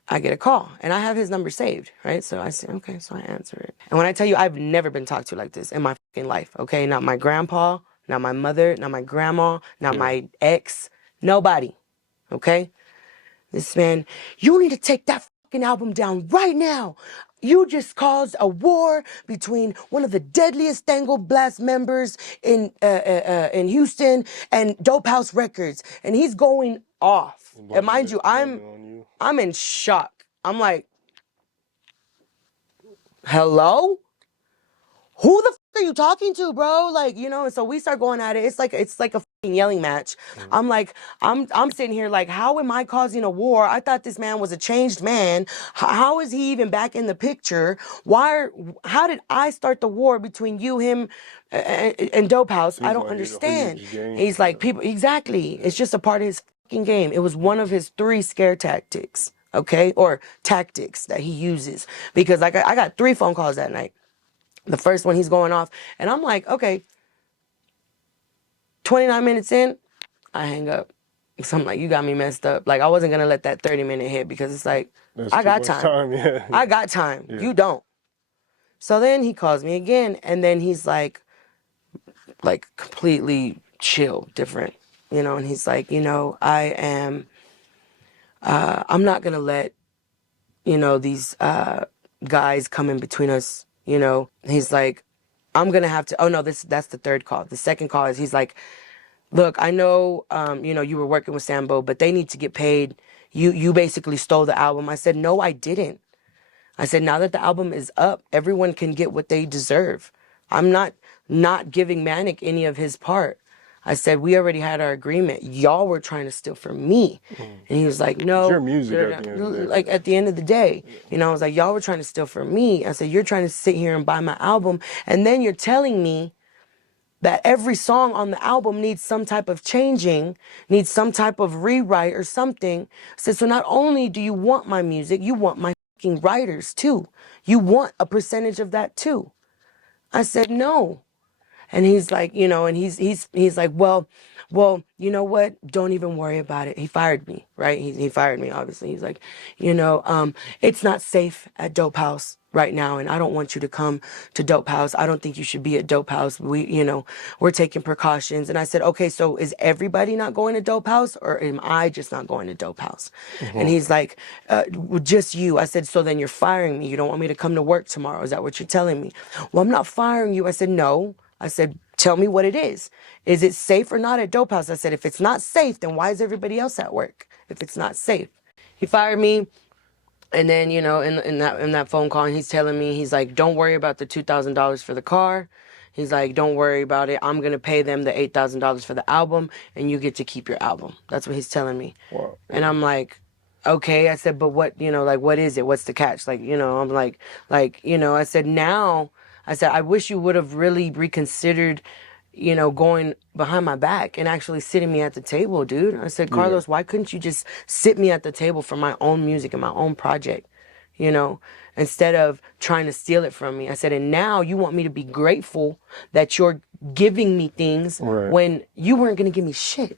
I get a call. And I have his number saved, right? So I say, okay, so I answer it. And when I tell you, I've never been talked to like this in my fucking life, okay? Not my grandpa, not my mother, not my grandma, not my ex, nobody, okay? This man, you need to take that fucking album down right now. You just caused a war between one of the deadliest Tango Blast members in Houston and Dope House Records, and he's going off. And mind you, I'm in shock. I'm like, hello? Who the are you talking to, bro? Like, you know, and so we start going at it. It's like a fucking yelling match. I'm like, I'm sitting here like, how am I causing a war? I thought this man was a changed man. How is he even back in the picture? How did I start the war between you, him, and Dope House? I don't understand. He's like, people, exactly. It's just a part of his fucking game. It was one of his 3 scare tactics, okay? Or tactics that he uses. Because I got 3 phone calls that night. The first one, he's going off. And I'm like, okay, 29 minutes in, I hang up. So I'm like, you got me messed up. Like, I wasn't going to let that 30-minute hit because it's like, I got time. Yeah. I got time. Yeah. You don't. So then he calls me again. And then he's like completely chill, different, you know. And he's like, you know, I'm not going to let, you know, these guys come in between us. You know, he's like, I'm going to have to, that's the third call. The second call is he's like, look, I know, you know, you were working with Sambo, but they need to get paid. You basically stole the album. I said, no, I didn't. I said, now that the album is up, everyone can get what they deserve. I'm not giving Manic any of his part. I said, we already had our agreement. Y'all were trying to steal from me. And he was like, no. It's your music at the end of the day. Like, at the end of the day. You know, I was like, y'all were trying to steal from me. I said, you're trying to sit here and buy my album. And then you're telling me that every song on the album needs some type of changing, needs some type of rewrite or something. I said, so not only do you want my music, you want my fucking writers too. You want a percentage of that too. I said, no. And he's like, you know, and he's like, well, you know what? Don't even worry about it. He fired me, right? He fired me, obviously. He's like, you know, it's not safe at Dope House right now, and I don't want you to come to Dope House. I don't think you should be at Dope House. You know, we're taking precautions. And I said, okay, so is everybody not going to Dope House, or am I just not going to Dope House? And he's like, just you. I said, so then you're firing me. You don't want me to come to work tomorrow. Is that what you're telling me? Well, I'm not firing you. I said, no. I said, tell me what it is. Is it safe or not at Dope House? I said, if it's not safe, then why is everybody else at work? If it's not safe. He fired me. And then, you know, in that phone call, and he's telling me, he's like, don't worry about the $2,000 for the car. He's like, don't worry about it. I'm going to pay them the $8,000 for the album, and you get to keep your album. That's what he's telling me. Wow. And I'm like, okay. I said, but what, you know, like, what is it? What's the catch? Like, you know, I'm like, you know, I said, now, I said, I wish you would have really reconsidered, you know, going behind my back and actually sitting me at the table, dude. I said, Carlos, why couldn't you just sit me at the table for my own music and my own project, you know, instead of trying to steal it from me? I said, and now you want me to be grateful that you're giving me things when you weren't going to give me shit.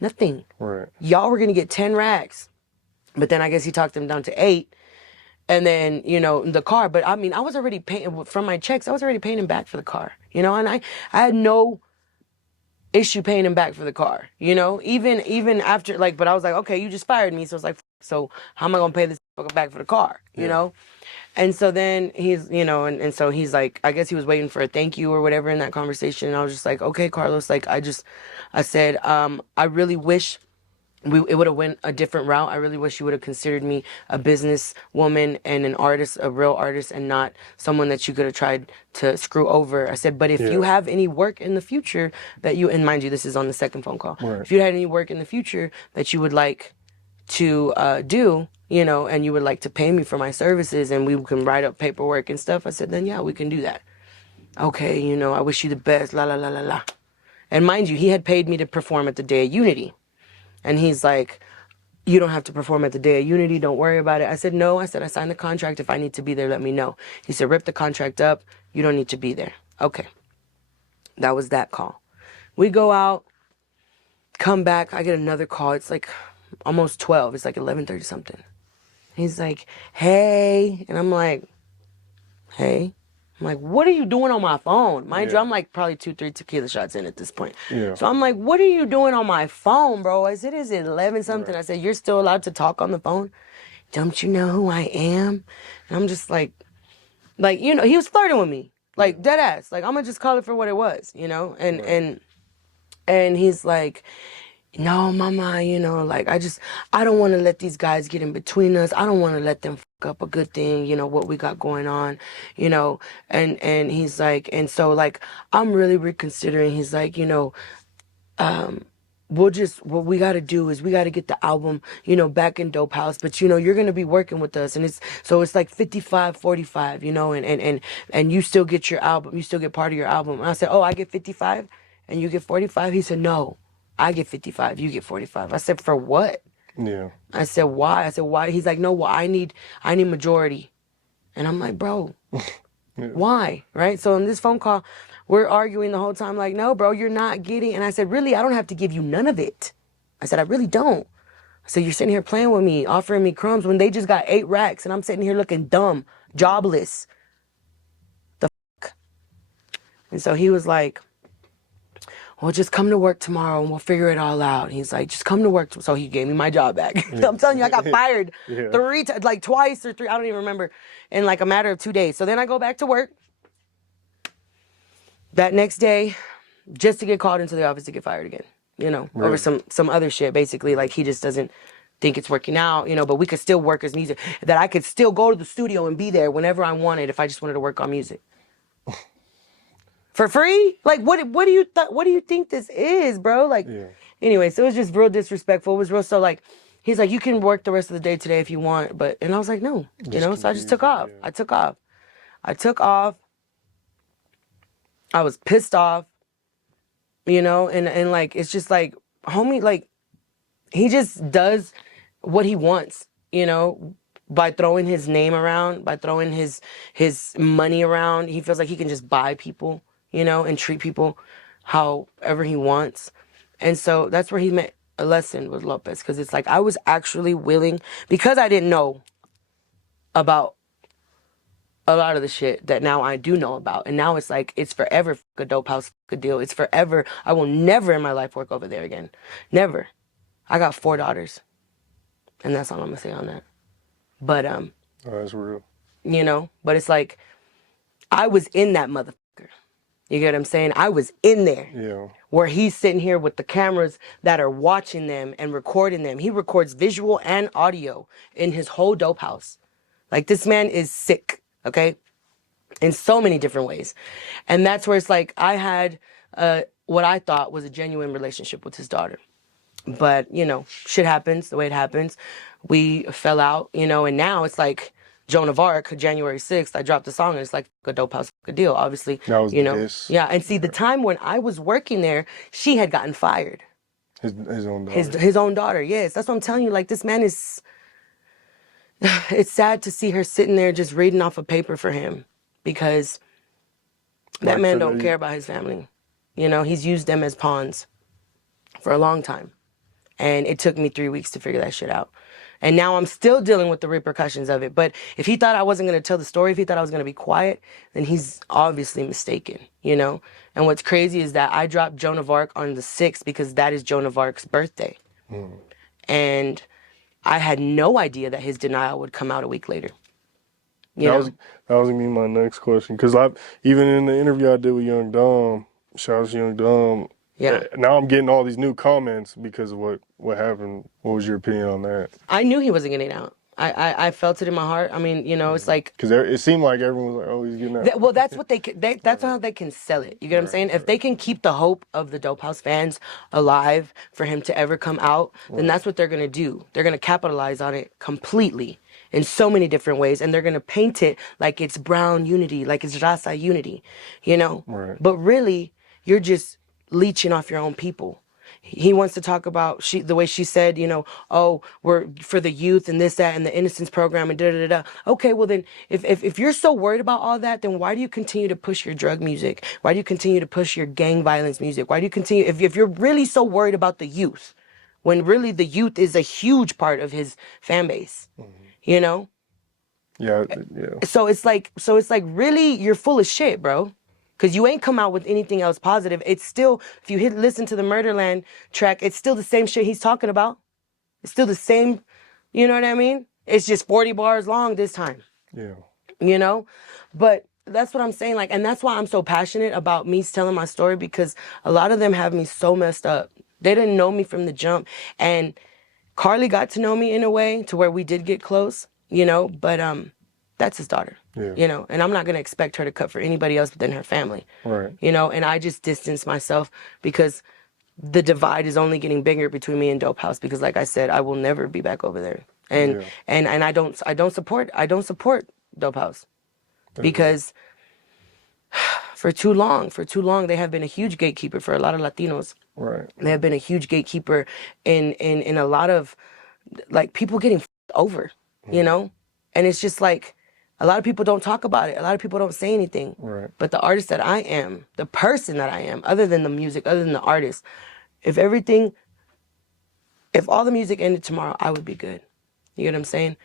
Nothing. Right. Y'all were going to get 10 racks. But then I guess he talked them down to 8. And then, you know, the car. But I mean, I was already paying, from my checks, I was already paying him back for the car, you know, and I had no issue paying him back for the car, you know, even after, like, but I was like, okay, you just fired me. So it's like, so how am I going to pay this back for the car, you know? And so then he's, you know, and so he's like, I guess he was waiting for a thank you or whatever in that conversation. And I was just like, okay, Carlos, like, I said, I really wish it would have went a different route. I really wish you would have considered me a business woman and an artist, a real artist, and not someone that you could have tried to screw over. I said, but if you have any work in the future that you, and mind you, this is on the second phone call. If you had any work in the future that you would like to do, you know, and you would like to pay me for my services and we can write up paperwork and stuff, I said, then yeah, we can do that. Okay, you know, I wish you the best, la la la la la. And mind you, he had paid me to perform at the Day of Unity. And he's like, you don't have to perform at the Day of Unity. Don't worry about it. I said, no. I said, I signed the contract. If I need to be there, let me know. He said, rip the contract up. You don't need to be there. Okay. That was that call. We go out, come back. I get another call. It's like almost 12. It's like 11:30 something. He's like, hey. And I'm like, hey. I'm like, what are you doing on my phone? Mind you, I'm like probably 2-3 tequila shots in at this point. So I'm like, what are you doing on my phone, bro? I said, is it 11 something? I said, you're still allowed to talk on the phone? Don't you know who I am? And I'm just like, you know, he was flirting with me. Like, dead ass. Like, I'm gonna just call it for what it was, you know? And he's like, no, mama, you know, like, I don't want to let these guys get in between us. I don't want to let them fuck up a good thing, you know, what we got going on, you know, and he's like, and so, like, I'm really reconsidering. He's like, you know, what we got to do is we got to get the album, you know, back in Dope House, but, you know, you're going to be working with us. And it's like 55-45, you know, and you still get your album, you still get part of your album. And I said, oh, I get 55 and you get 45. He said, no. I get 55, you get 45. I said, for what? Yeah. I said, why? I said, why? He's like, no, well, I need majority. And I'm like, bro, why? Right? So in this phone call, we're arguing the whole time, like, no, bro, you're not getting. And I said, really, I don't have to give you none of it. I said, I really don't. I said, you're sitting here playing with me, offering me crumbs when they just got 8 racks and I'm sitting here looking dumb, jobless. The fuck? And so he was like, well, just come to work tomorrow and we'll figure it all out. And he's like, just come to work. So he gave me my job back. I'm telling you, I got fired 3 times, like twice or 3. I don't even remember, in like a matter of 2 days. So then I go back to work that next day just to get called into the office to get fired again, you know, over some other shit. Basically, like, he just doesn't think it's working out, you know, but we could still work as music, that I could still go to the studio and be there whenever I wanted if I just wanted to work on music. For free? Like, what do you think this is, bro? Like, anyway, so it was just real disrespectful. It was real, so, like, he's like, you can work the rest of the day today if you want, and I was like, no, you know, so I just took off. I took off. I was pissed off, you know, and like, it's just like, homie, like, he just does what he wants, you know. by throwing his name around, by throwing his money around, he feels like he can just buy people, you know, and treat people however he wants. And so that's where he met a lesson with Lopez, because it's like I was actually willing, because I didn't know about a lot of the shit that now I do know about. And now it's like, it's forever a dope house a deal. It's forever. I will never in my life work over there again. Never. I got 4 daughters. And that's all I'm gonna say on that. But Oh, that's real. you know, but it's like I was in that motherfucker. You get what I'm saying? I was in there. Yeah. Where he's sitting here with the cameras that are watching them and recording them. He records visual and audio in his whole dope house. Like, this man is sick, okay? In so many different ways. And that's where it's like I had what I thought was a genuine relationship with his daughter. But, you know, shit happens the way it happens. We fell out, you know, and now it's like Joan of Arc, January 6th, I dropped a song and it's like a dope house a deal, obviously. That was you know. this. Yeah, and see, the time when I was working there, she had gotten fired. His own daughter. His own daughter, yes. That's what I'm telling you. Like, this man is... It's sad to see her sitting there just reading off a paper for him, because that Like, man don't care about his family. You know, he's used them as pawns for a long time. And it took me 3 weeks to figure that shit out. And now I'm still dealing with the repercussions of it. But if he thought I wasn't going to tell the story, if he thought I was going to be quiet, then he's obviously mistaken, you know? And what's crazy is that I dropped Joan of Arc on the 6th because that is Joan of Arc's birthday. And I had no idea that his denial would come out a week later. That was gonna be my next question, because even in the interview I did with Young Dom, shout out to Young Dom. Yeah. Now I'm getting all these new comments because of what happened. What was your opinion on that? I knew he wasn't getting out. I felt it in my heart. I mean, you know, it's like... Because it seemed like everyone was like, oh, he's getting out. Well, that's what that's how they can sell it. You get what I'm saying? If they can keep the hope of the Dope House fans alive for him to ever come out, then that's what they're going to do. They're going to capitalize on it completely in so many different ways. And they're going to paint it like it's brown unity, like it's Raza unity, you know? Right. But really, you're just leeching off your own people. He wants to talk about the way she said, you know, oh, we're for the youth and this, that, and the innocence program and da-da-da-da. Okay, well then, if you're so worried about all that, then why do you continue to push your drug music? Why do you continue to push your gang violence music? Why do you continue, if you're really so worried about the youth, when really the youth is a huge part of his fan base, you know? Yeah. So it's like really, you're full of shit, bro. Because you ain't come out with anything else positive. It's still, if you listen to the Murderland track, it's still the same shit he's talking about. It's still the same, you know what I mean? It's just 40 bars long this time. Yeah. You know? But that's what I'm saying. Like, and that's why I'm so passionate about me telling my story, because a lot of them have me so messed up. They didn't know me from the jump. And Carly got to know me in a way to where we did get close, you know? But that's his daughter. Yeah. You know, and I'm not going to expect her to cut for anybody else within her family. Right. You know, and I just distance myself because the divide is only getting bigger between me and Dope House, because like I said, I will never be back over there. And and I don't support Dope House. Because for too long they have been a huge gatekeeper for a lot of Latinos. Right. They have been a huge gatekeeper in a lot of, like, people getting over, you know? And it's just like, a lot of people don't talk about it. A lot of people don't say anything. Right. But the artist that I am, the person that I am, other than the music, other than the artist, if all the music ended tomorrow, I would be good. You get what I'm saying?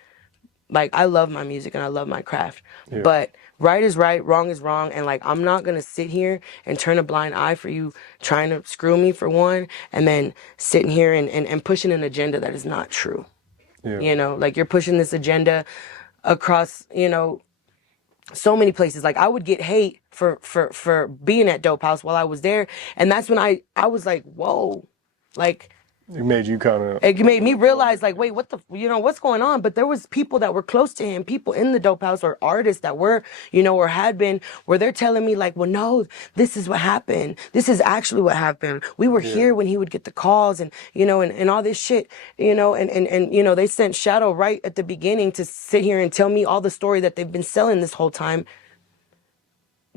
Like, I love my music and I love my craft. Yeah. But right is right, wrong is wrong. And like, I'm not going to sit here and turn a blind eye for you trying to screw me, for one, and then sitting here and pushing an agenda that is not true. Yeah. You know, like, you're pushing this agenda across, you know, so many places. Like, I would get hate for being at Dope House while I was there. And that's when I was like, whoa, like, It made you kind of... It made me realize, like, wait, what's going on? But there was people that were close to him, people in the Dope House, or artists that were, you know, or had been, where they're telling me, like, well, no, this is what happened. This is actually what happened. We were here when he would get the calls, and, you know, and all this shit, you know, and, you know, they sent Shadow right at the beginning to sit here and tell me all the story that they've been selling this whole time,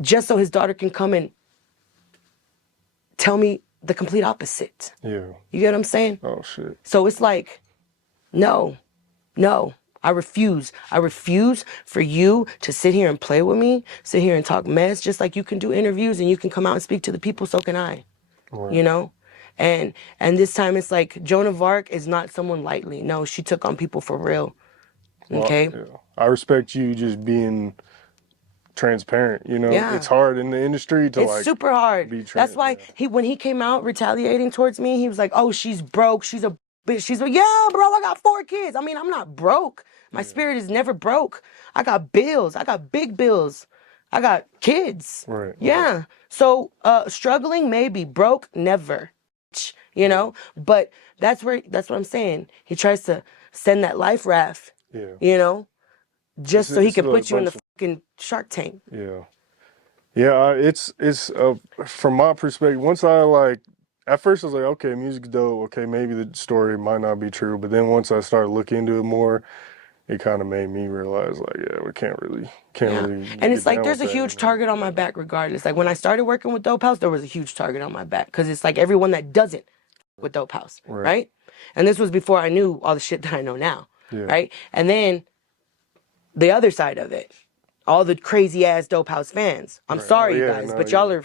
just so his daughter can come and tell me the complete opposite. Yeah. You get what I'm saying? Oh, shit. So it's like, no, I refuse. I refuse for you to sit here and play with me, sit here and talk mess, just like you can do interviews and you can come out and speak to the people, so can I. Right. You know? And this time it's like Joan of Arc is not someone lightly. No, she took on people for real. Okay? Well, yeah. I respect you just being transparent, you know. Yeah. It's hard in the industry to It's super hard. be That's why when he came out retaliating towards me, he was like, "Oh, she's broke. She's a bitch." She's like, "Yeah, bro, I got 4 kids. I mean, I'm not broke. My spirit is never broke. I got bills. I got big bills. I got kids." Right. Yeah. Right. So, struggling maybe, broke never. You know? But that's what I'm saying. He tries to send that life raft. Yeah. You know? Just so he can put you in the of, fucking Shark Tank. Yeah. Yeah, it's from my perspective, once I at first I was like, okay, music's dope, okay, maybe the story might not be true, but then once I started looking into it more, it kind of made me realize, like, yeah, we can't really And it's like there's a huge target on my back regardless. Like when I started working with Dope House, there was a huge target on my back because it's like everyone that doesn't with Dope House, right? And this was before I knew all the shit that I know now, right? And then the other side of it, all the crazy ass Dope House fans. I'm sorry, you guys, but y'all are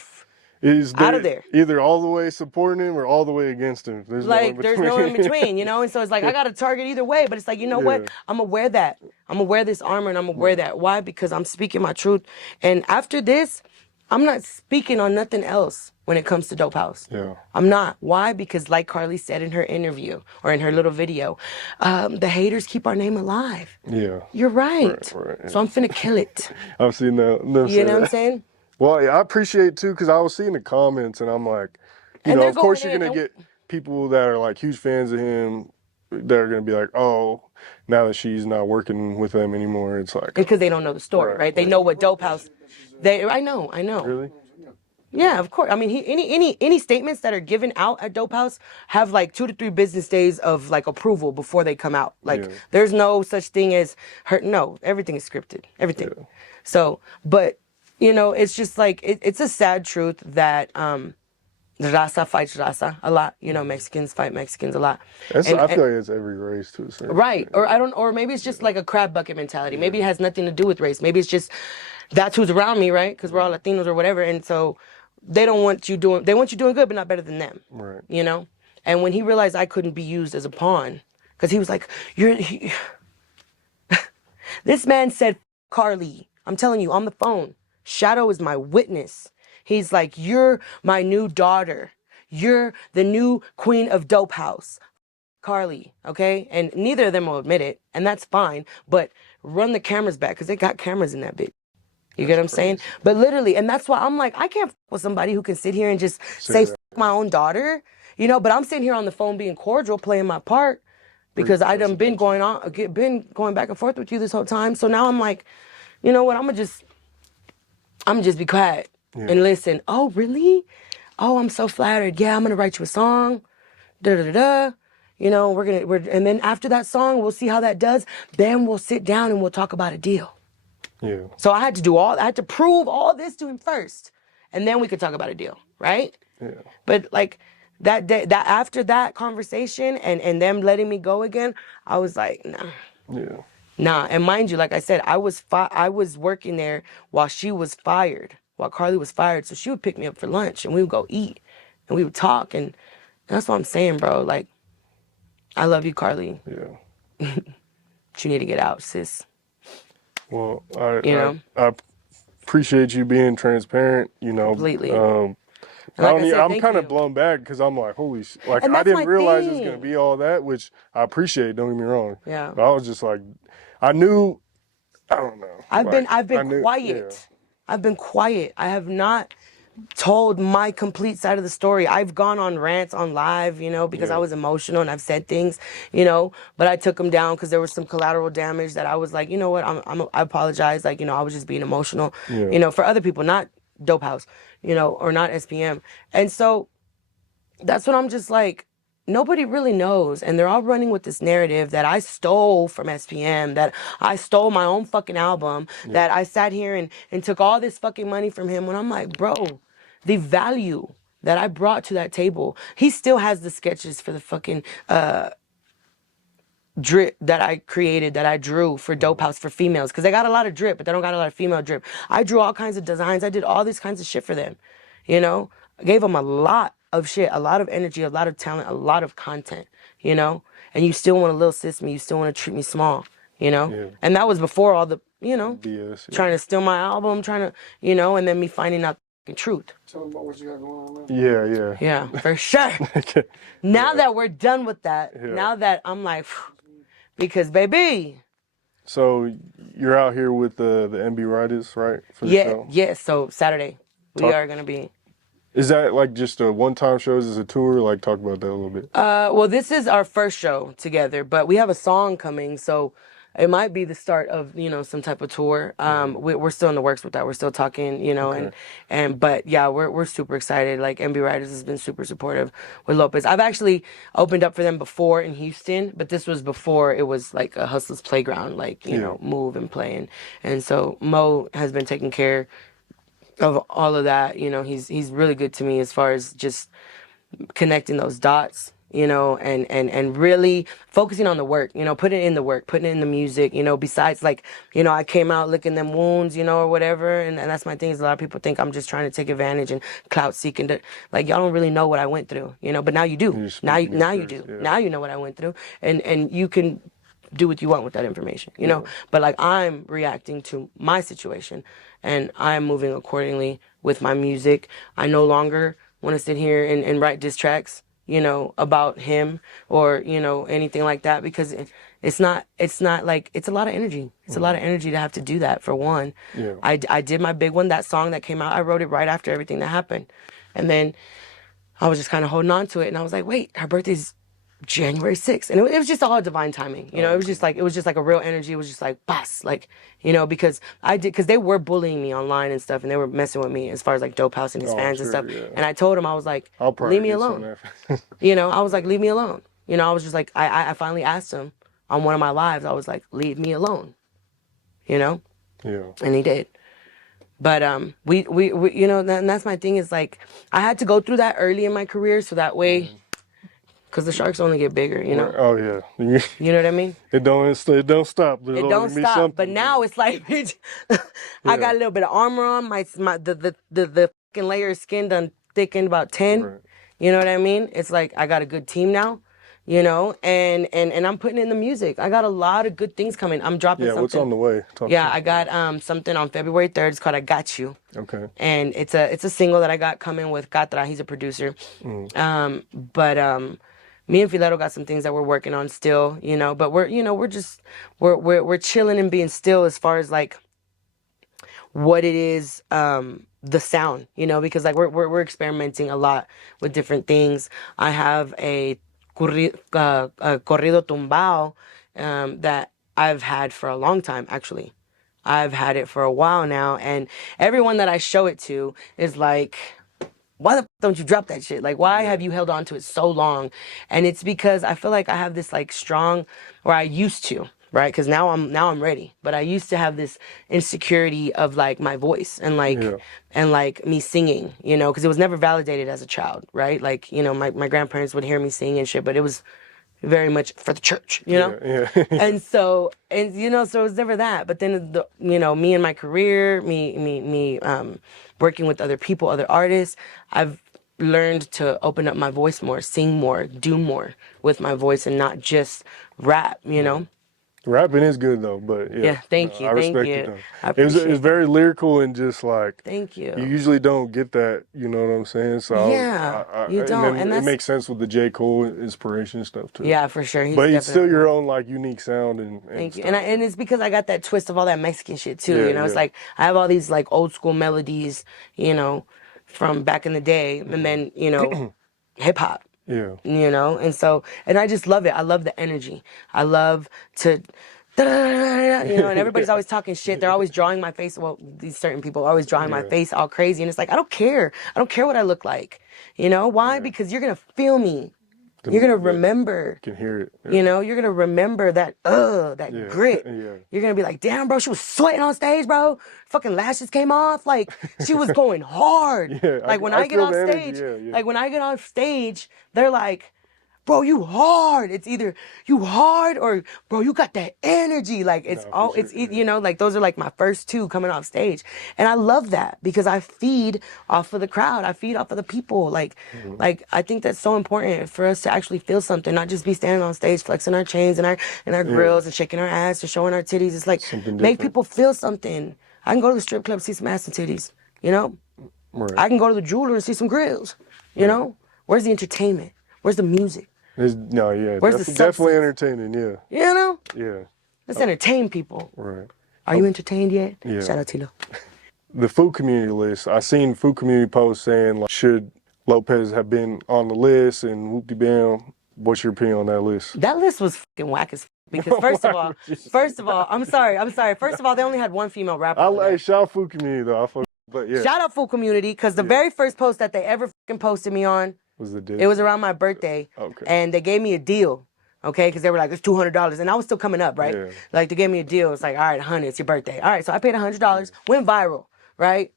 out of there. Either all the way supporting him or all the way against him. There's there's no in between, you know? And so it's like, I got to target either way, but it's like, you know what? I'm going to wear that. I'm going to wear this armor and I'm going to wear that. Why? Because I'm speaking my truth. And after this, I'm not speaking on nothing else when it comes to Dope House. Yeah. I'm not. Why? Because like Carly said in her interview or in her little video, the haters keep our name alive. Yeah. You're right. Right. So I'm finna kill it. I've seen that. You know what I'm saying? Well, yeah, I appreciate it too, because I was seeing the comments and I'm like, you know, of course you're going to get people that are like huge fans of him that are going to be like, oh, now that she's not working with them anymore, it's like. Because they don't know the story, right? They know what Dope House, I know. Really? Yeah, of course. I mean, any statements that are given out at Dope House have like 2 to 3 business days of like approval before they come out. Like, there's no such thing as no, everything is scripted, everything. Yeah. So, but you know, it's just like it's a sad truth that raza fights raza a lot. You know, Mexicans fight Mexicans a lot. I feel like it's every race to a certain right. Or maybe it's just like a crab bucket mentality. Maybe it has nothing to do with race. Maybe it's just that's who's around me, right? Because we're all Latinos or whatever, and so they want you doing good, but not better than them. Right. You know. And when he realized I couldn't be used as a pawn, because he was like, this man said, Carly, I'm telling you on the phone. Shadow is my witness. He's like, you're my new daughter. You're the new queen of Dope House. Carly, okay? And neither of them will admit it, and that's fine, but run the cameras back, because they got cameras in that bitch. You get what I'm saying? But literally, and that's why I'm like, I can't with somebody who can sit here and just say my own daughter, you know, but I'm sitting here on the phone being cordial, playing my part, because I done been going back and forth with you this whole time. So now I'm like, you know what, I'm gonna just be quiet and listen. Oh, really? Oh, I'm so flattered. Yeah, I'm gonna write you a song. Da da da da. You know, and then after that song, we'll see how that does. Then we'll sit down and we'll talk about a deal. Yeah. So I had to prove all this to him first, and then we could talk about a deal, right? Yeah. But like that day, after that conversation and them letting me go again, I was like, nah. Yeah. Nah, and mind you, like I said, I was working there while she was fired, while Carly was fired. So she would pick me up for lunch, and we would go eat, and we would talk, and that's what I'm saying, bro. Like, I love you, Carly. Yeah. But you need to get out, sis. Well, I appreciate you being transparent. You know, completely. I'm kind of blown back because I'm like, holy shit. Like, I didn't realize it was going to be all that, which I appreciate, don't get me wrong. Yeah. But I was just like, I knew, I don't know. I've been quiet. Yeah. I've been quiet. I have not told my complete side of the story. I've gone on rants on live, you know, because I was emotional and I've said things, you know, but I took them down because there was some collateral damage that I was like, you know what, I apologize. Like, you know, I was just being emotional, you know, for other people, not Dope House, you know, or not SPM. And so that's what I'm just like, nobody really knows. And they're all running with this narrative that I stole from SPM, that I stole my own fucking album, that I sat here and took all this fucking money from him, when I'm like, bro, the value that I brought to that table, he still has the sketches for the fucking drip that I created, that I drew for Dope House for females, because they got a lot of drip, but they don't got a lot of female drip. I drew all kinds of designs. I did all these kinds of shit for them. You know, I gave them a lot of shit, a lot of energy, a lot of talent, a lot of content. You know, and you still want to little sis me, you still want to treat me small. You know, Yeah. and that was before all the, you know, BS, yeah. trying to steal my album, trying to, you know, and then me finding out the truth. Tell them about what you got going on now. Yeah, yeah. Yeah, for sure. Now that we're done with that, now that I'm like, because baby. So you're out here with the NB Ridaz, right? For the show? Yeah. So Saturday, we are gonna be. Is that like just a one-time show? Is this a tour? Like, talk about that a little bit. Well, this is our first show together, but we have a song coming, so it might be the start of, you know, some type of tour. We're still in the works with that. We're still talking, you know, but yeah, we're super excited. Like NB Ridaz has been super supportive with Lopez. I've actually opened up for them before in Houston, but this was before it was like a hustler's playground, like, you know, move and play. And so Mo has been taking care of all of that. You know, he's really good to me as far as just connecting those dots, you know, and really focusing on the work, you know, putting in the work, putting in the music, you know, besides like, you know, I came out licking them wounds, you know, or whatever. And that's my thing, is a lot of people think I'm just trying to take advantage and clout seeking. Like, y'all don't really know what I went through, you know, but now you do. Now you do. Yeah. Now you know what I went through. And you can do what you want with that information, you know. But like, I'm reacting to my situation and I'm moving accordingly with my music. I no longer want to sit here and write diss tracks, you know, about him or, you know, anything like that, because it's not like, it's a lot of energy. It's a lot of energy to have to do that, for one. Yeah. I did my big one, that song that came out, I wrote it right after everything that happened. And then I was just kind of holding on to it, and I was like, wait, her birthday's January 6th. And it was just all divine timing. You know, it was just like a real energy. It was just like, boss, like, you know, because they were bullying me online and stuff, and they were messing with me as far as like Dope House and his fans and stuff. Yeah. And I told him, I was like, leave me alone. You know, I was like, leave me alone. You know, I was just like, I finally asked him on one of my lives, I was like, leave me alone. You know? Yeah. And he did. But we you know, and that's my thing, is like, I had to go through that early in my career, so that way, because the sharks only get bigger, you know? Oh, yeah. You know what I mean? It don't stop. It don't stop. But now it's like, bitch, I got a little bit of armor on. The fucking layer of skin done thickened about 10. Right. You know what I mean? It's like, I got a good team now, you know? And I'm putting in the music. I got a lot of good things coming. I'm dropping something. Yeah, what's on the way? I got something on February 3rd. It's called I Got You. Okay. And it's a single that I got coming with Catra. He's a producer. Me and Filero got some things that we're working on still, you know, but we're chilling and being still as far as like what it is, the sound, you know, because like we're experimenting a lot with different things. I have a corrido tumbao that I've had for a long time, actually. I've had it for a while now, and everyone that I show it to is like, why the f don't you drop that shit? Like, why have you held on to it so long? And it's because I feel like I have this like strong, or I used to, right? Because now I'm ready. But I used to have this insecurity of like my voice and like me singing, you know, because it was never validated as a child, right? Like, you know, my grandparents would hear me sing and shit, but it was very much for the church, you know? Yeah. And so, and you know, so it was never that. But then, you know, me and my career, me working with other people, other artists, I've learned to open up my voice more, sing more, do more with my voice, and not just rap, you know? Rapping is good though, but yeah, thank you, I respect you. it though. I It was very lyrical and just like, thank you. You usually don't get that, you know what I'm saying? So yeah, you don't, and it makes sense with the J. Cole inspiration stuff too. Yeah, for sure. But it's still your own like unique sound and thank you. Stuff. And it's because I got that twist of all that Mexican shit too. You know, it's like I have all these like old school melodies, you know, from back in the day, and then you know, hip hop. Yeah. You know, and so, and I just love it. I love the energy. I love to, you know, and everybody's always talking shit. They're always drawing my face. Well, these certain people are always drawing my face all crazy. And it's like, I don't care. I don't care what I look like. You know, why? Because you're going to feel me. You're going to remember. You can hear it. Yeah. You know, you're going to remember that, that grit. Yeah. You're going to be like, damn, bro, she was sweating on stage, bro. Fucking lashes came off. Like, she was going hard. Yeah, like, when I get on stage, like, when I get on stage, they're like, bro, you hard. It's either you hard or, bro, you got that energy. Like it's No, all, for it's, sure, yeah. you know, like those are like my first two coming off stage. And I love that because I feed off of the crowd. I feed off of the people. Like I think that's so important for us to actually feel something, not just be standing on stage flexing our chains and our grills and shaking our ass and showing our titties. It's like, Something make different. people feel something. I can go to the strip club, see some ass and titties, you know? Right. I can go to the jeweler and see some grills, you know? Where's the entertainment? Where's the music? No, yeah, Where's the definitely substance? entertaining, yeah. You know? Yeah. Let's entertain people. Right. Are you entertained yet? Yeah. Shout out Tilo. The food community list, I seen food community posts saying, like, should Lopez have been on the list and whoop-de-bam. What's your opinion on that list? That list was fucking whack as because first of all, I'm sorry. First of all, they only had one female rapper on there. Hey, shout out food community, though. But yeah. Shout out Food Community, because the very first post that they ever fucking posted me on, Was the diss? it was around my birthday. Okay. And they gave me a deal, okay? Because they were like, it's $200. And I was still coming up, right? Yeah. Like, they gave me a deal. It's like, all right, 100, it's your birthday. All right, so I paid $100, went viral, right?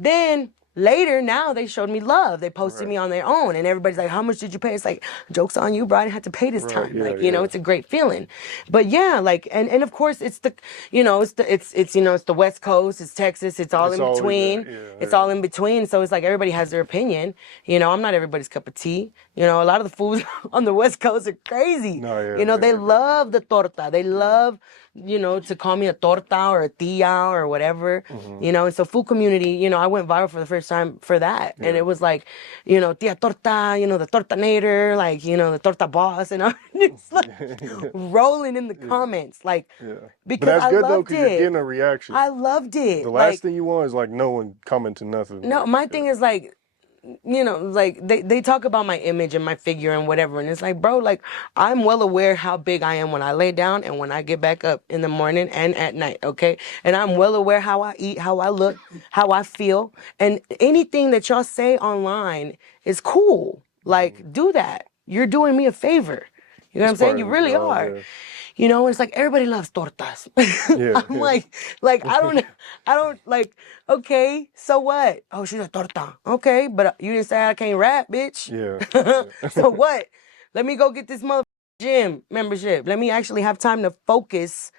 Then later, now they showed me love. They posted me on their own, and everybody's like, how much did you pay? It's like, joke's on you, bro. I didn't have to pay this time. yeah, Like, you know, yeah. it's a great feeling. But yeah, like, and of course it's the, you know, it's you know, it's the West Coast, it's Texas, it's all It's in always between. that, yeah, It's yeah. all in between. So it's like everybody has their opinion. You know, I'm not everybody's cup of tea. You know, a lot of the foods on the West Coast are crazy. No, yeah, you know, they yeah. love the torta. They love, you know, to call me a torta or a tia or whatever. You know, and so food community, you know, I went viral for the first time for that. And it was like, you know, tia torta, you know, the tortanator, like, you know, the torta boss, and I'm just like rolling in the comments, like, But because that's I good, though, loved because you're it. getting a reaction. I loved it. The like, last thing you want is, like, no one commenting nothing. no, like, my thing is like, you know, like they talk about my image and my figure and whatever. And it's like, bro, like I'm well aware how big I am when I lay down and when I get back up in the morning and at night. Okay. And I'm well aware how I eat, how I look, how I feel. And anything that y'all say online is cool. Like, do that. You're doing me a favor. You know what I'm saying? You really are. Yeah. You know, it's like everybody loves tortas. Yeah. I'm like I don't like. Okay, so what? Oh, she's a torta. Okay, but you didn't say I can't rap, bitch. Yeah. So what? Let me go get this mother gym membership. Let me actually have time to focus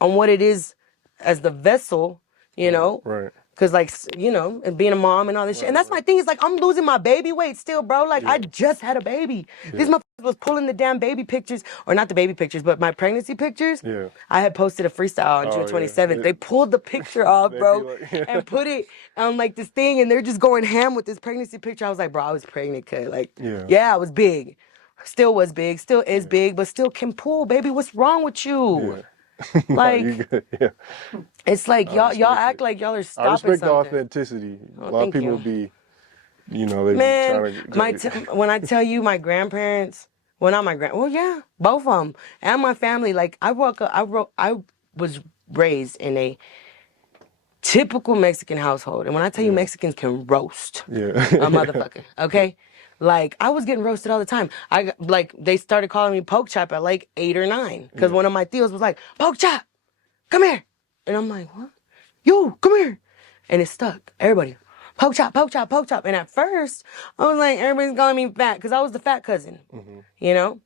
on what it is as the vessel. You know, Right. Cause like, you know, and being a mom and all this shit. And that's my thing, is like, I'm losing my baby weight still, bro. Like, I just had a baby. These motherfuckers was pulling the damn baby pictures, or not the baby pictures, but my pregnancy pictures. Yeah. I had posted a freestyle on June 27th. They pulled the picture off, bro, and put it on like this thing, and they're just going ham with this pregnancy picture. I was like, bro, I was pregnant, cuz. Like, yeah, I was big. Still was big, still is big, but still can pull, baby. What's wrong with you? Yeah. Like, You good. Yeah. it's like y'all act like y'all are stopping I respect something. the authenticity. Oh, a lot of thank people you. be, you know, they Man, trying to. when I tell you my grandparents, well, not my well, yeah, both of them, and my family. Like I was raised in a typical Mexican household, and when I tell you Mexicans can roast Yeah. a motherfucker, okay? Like I was getting roasted all the time. They started calling me Poke Chop at like 8 or 9 because one of my tios was like, Poke Chop, come here, and I'm like, what? Yo, come here, and it stuck. Everybody. Poke chop, poke chop, poke chop. And at first, I was like, everybody's calling me fat because I was the fat cousin, you know?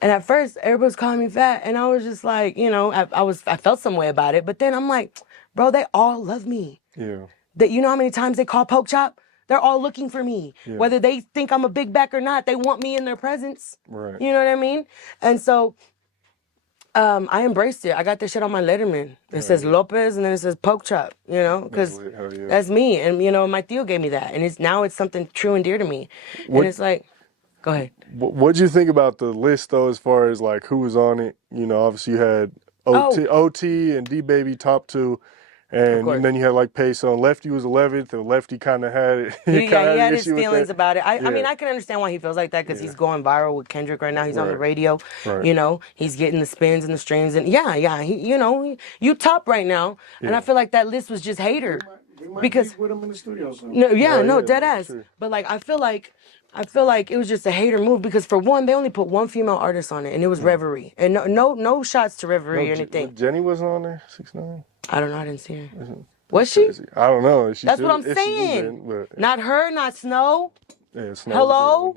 And at first, everybody was calling me fat. And I was just like, you know, I felt some way about it. But then I'm like, bro, they all love me. Yeah. You know how many times they call Poke Chop? They're all looking for me. Yeah. Whether they think I'm a big back or not, they want me in their presence. Right. You know what I mean? And so I embraced it. I got this shit on my letterman. It says Lopez, and then it says Poke Chop, you know, because that's me. And, you know, my tío gave me that. And now it's something true and dear to me. And it's like, go ahead. What'd you think about the list, though, as far as, like, who was on it? You know, obviously you had OT and D-Baby top 2. And then you had like Peso, and Lefty was 11th, and Lefty kind of had it. He had his feelings about it. I mean, I can understand why he feels like that, because he's going viral with Kendrick right now. He's on the radio, you know. He's getting the spins and the streams, and you know, you top right now. And I feel like that list was just hater. We might because be with him in the studio soon. No, dead ass. Sure. But like, I feel like it was just a hater move, because for one, they only put one female artist on it, and it was Reverie. And no shots to Reverie or anything. Jenny wasn't on there, 6ix9ine. I don't know. I didn't see her. Was she? I don't know. That's what I'm saying. Not her, not Snow. Yeah, Snow. Hello?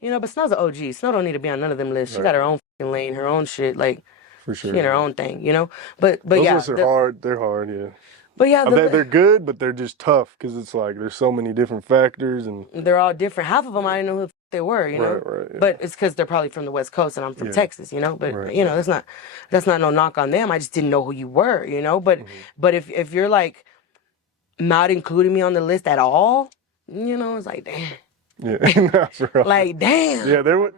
You know, but Snow's an OG. Snow don't need to be on none of them lists. She got her own fucking lane, her own shit. Like, For she sure. in her own thing, you know? But Those yeah. lists are hard. They're hard, yeah. But yeah. They're good, but they're just tough because it's like there's so many different factors and they're all different. Half of them I didn't know who the they were, you know? Right, yeah. But it's because they're probably from the West Coast and I'm from Texas, you know? But, you know, that's not no knock on them. I just didn't know who you were, you know? But but if you're like not including me on the list at all, you know, it's like, damn. Yeah, like, damn. Yeah, there were.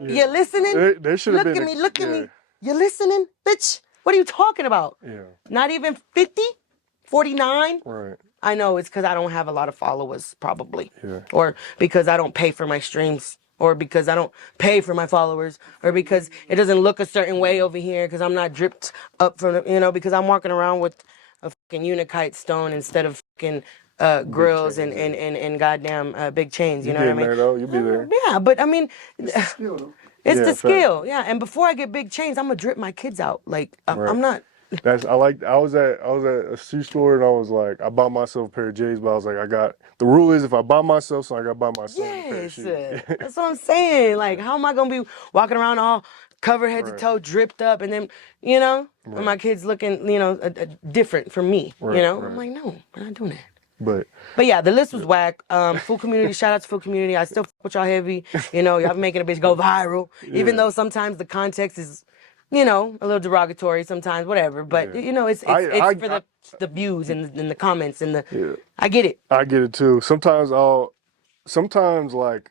You listening? There should have been. Look at me. You listening, bitch? What are you talking about? Yeah. Not even 50? 49? Right. I know it's because I don't have a lot of followers, probably. Yeah. Or because I don't pay for my streams. Or because I don't pay for my followers. Or because it doesn't look a certain way over here. Because I'm not dripped up from, you know, because I'm walking around with a fucking unakite stone instead of fucking grills and goddamn big chains. You know what I mean? There, though. You'll be there. Yeah, but I mean, it's the skill. Fact. Yeah, and before I get big chains, I'm gonna drip my kids out. Like I'm not. I was at a shoe store and I was like, I bought myself a pair of J's, but I was like, the rule is if I buy myself, so I gotta buy myself a pair of shoes. That's what I'm saying. Like, how am I gonna be walking around all covered head to toe, dripped up, and then, you know, and my kids looking, you know, different from me. You know, I'm like, no, we're not doing that. But yeah, the list was whack. Food community, shout out to food community. I still fuck with y'all heavy. You know, y'all making a bitch go viral, even though sometimes the context is, you know, a little derogatory sometimes, whatever. But you know, it's for the views and the comments and the. I get it. I get it too. Sometimes like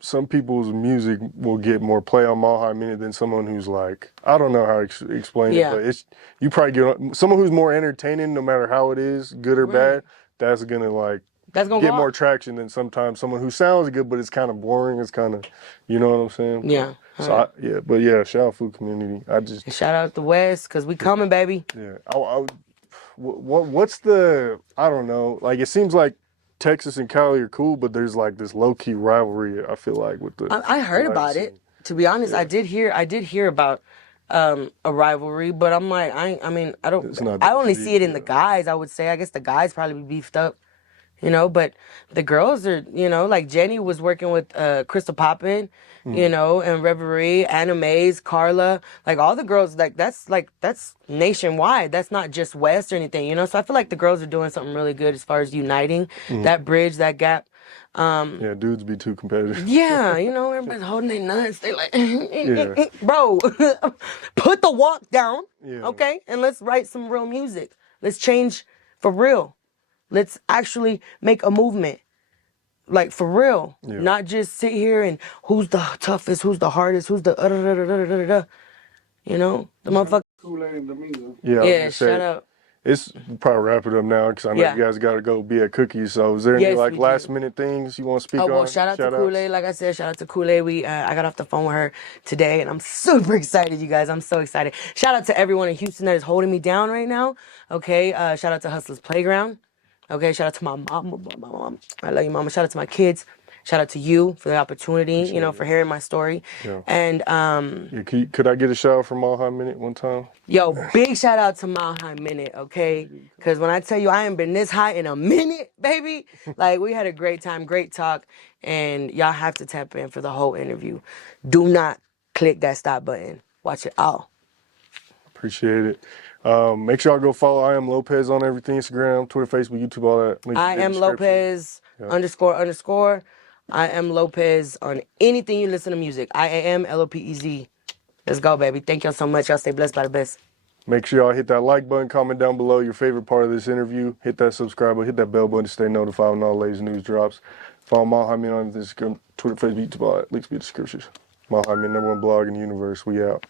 some people's music will get more play on Mile High Minute than someone who's like, I don't know how to explain it, but you probably get someone who's more entertaining, no matter how it is, good or bad. That's gonna get more traction than sometimes someone who sounds good, but it's kind of boring. It's kind of, you know what I'm saying? Yeah. So shout out food community. And shout out the West, cause we coming, baby. Yeah. What's the? I don't know. Like it seems like Texas and Cali are cool, but there's like this low key rivalry. I feel like with the. I heard about it. To be honest, I did hear about a rivalry, but I'm like, I mean, I only see it in the guys. I would say, I guess the guys probably beefed up. You know, but the girls are, you know, like Jenny was working with Crystal Poppin, you know, and Reverie, Animaze, Carla, like all the girls, that's nationwide. That's not just West or anything, you know. So I feel like the girls are doing something really good as far as uniting that bridge, that gap. Dudes be too competitive. Yeah, you know, everybody's holding their nuts. They like, bro, put the walk down, okay, and let's write some real music. Let's change for real. Let's actually make a movement, like for real, not just sit here and who's the toughest, who's the hardest, who's the you know, the motherfucker. Kool-Aid and Domingo. Yeah, shut up. It's probably wrap it up now because I know you guys got to go be at Cookies. So is there any like last minute things you want to speak on? Oh, well, shout out to Kool-Aid. Like I said, shout out to Kool-Aid. I got off the phone with her today and I'm super excited, you guys. I'm so excited. Shout out to everyone in Houston that is holding me down right now. Okay. Shout out to Hustlers Playground. Okay, shout out to my mom. I love you, mama. Shout out to my kids. Shout out to you for the opportunity, you know, for hearing my story. Yeah. And could I get a shout out from Mile High Minute one time? Yo, big shout out to Mile High Minute, okay? Because when I tell you I ain't been this high in a minute, baby, like we had a great time, great talk, and y'all have to tap in for the whole interview. Do not click that stop button. Watch it all. Appreciate it. Make sure y'all go follow IAMLOPEZ on everything, Instagram, Twitter, Facebook, YouTube, all that. IAMLOPEZ __. IAMLOPEZ on anything you listen to music. IAMLOPEZ. Let's go, baby. Thank y'all so much. Y'all stay blessed by the best. Make sure y'all hit that like button, comment down below your favorite part of this interview. Hit that subscribe button, hit that bell button to stay notified when all the latest news drops. Follow Mile High Minute on Instagram, Twitter, Facebook, YouTube, all that. Links be in the description. Mile High Minute, #1 blog in the universe. We out.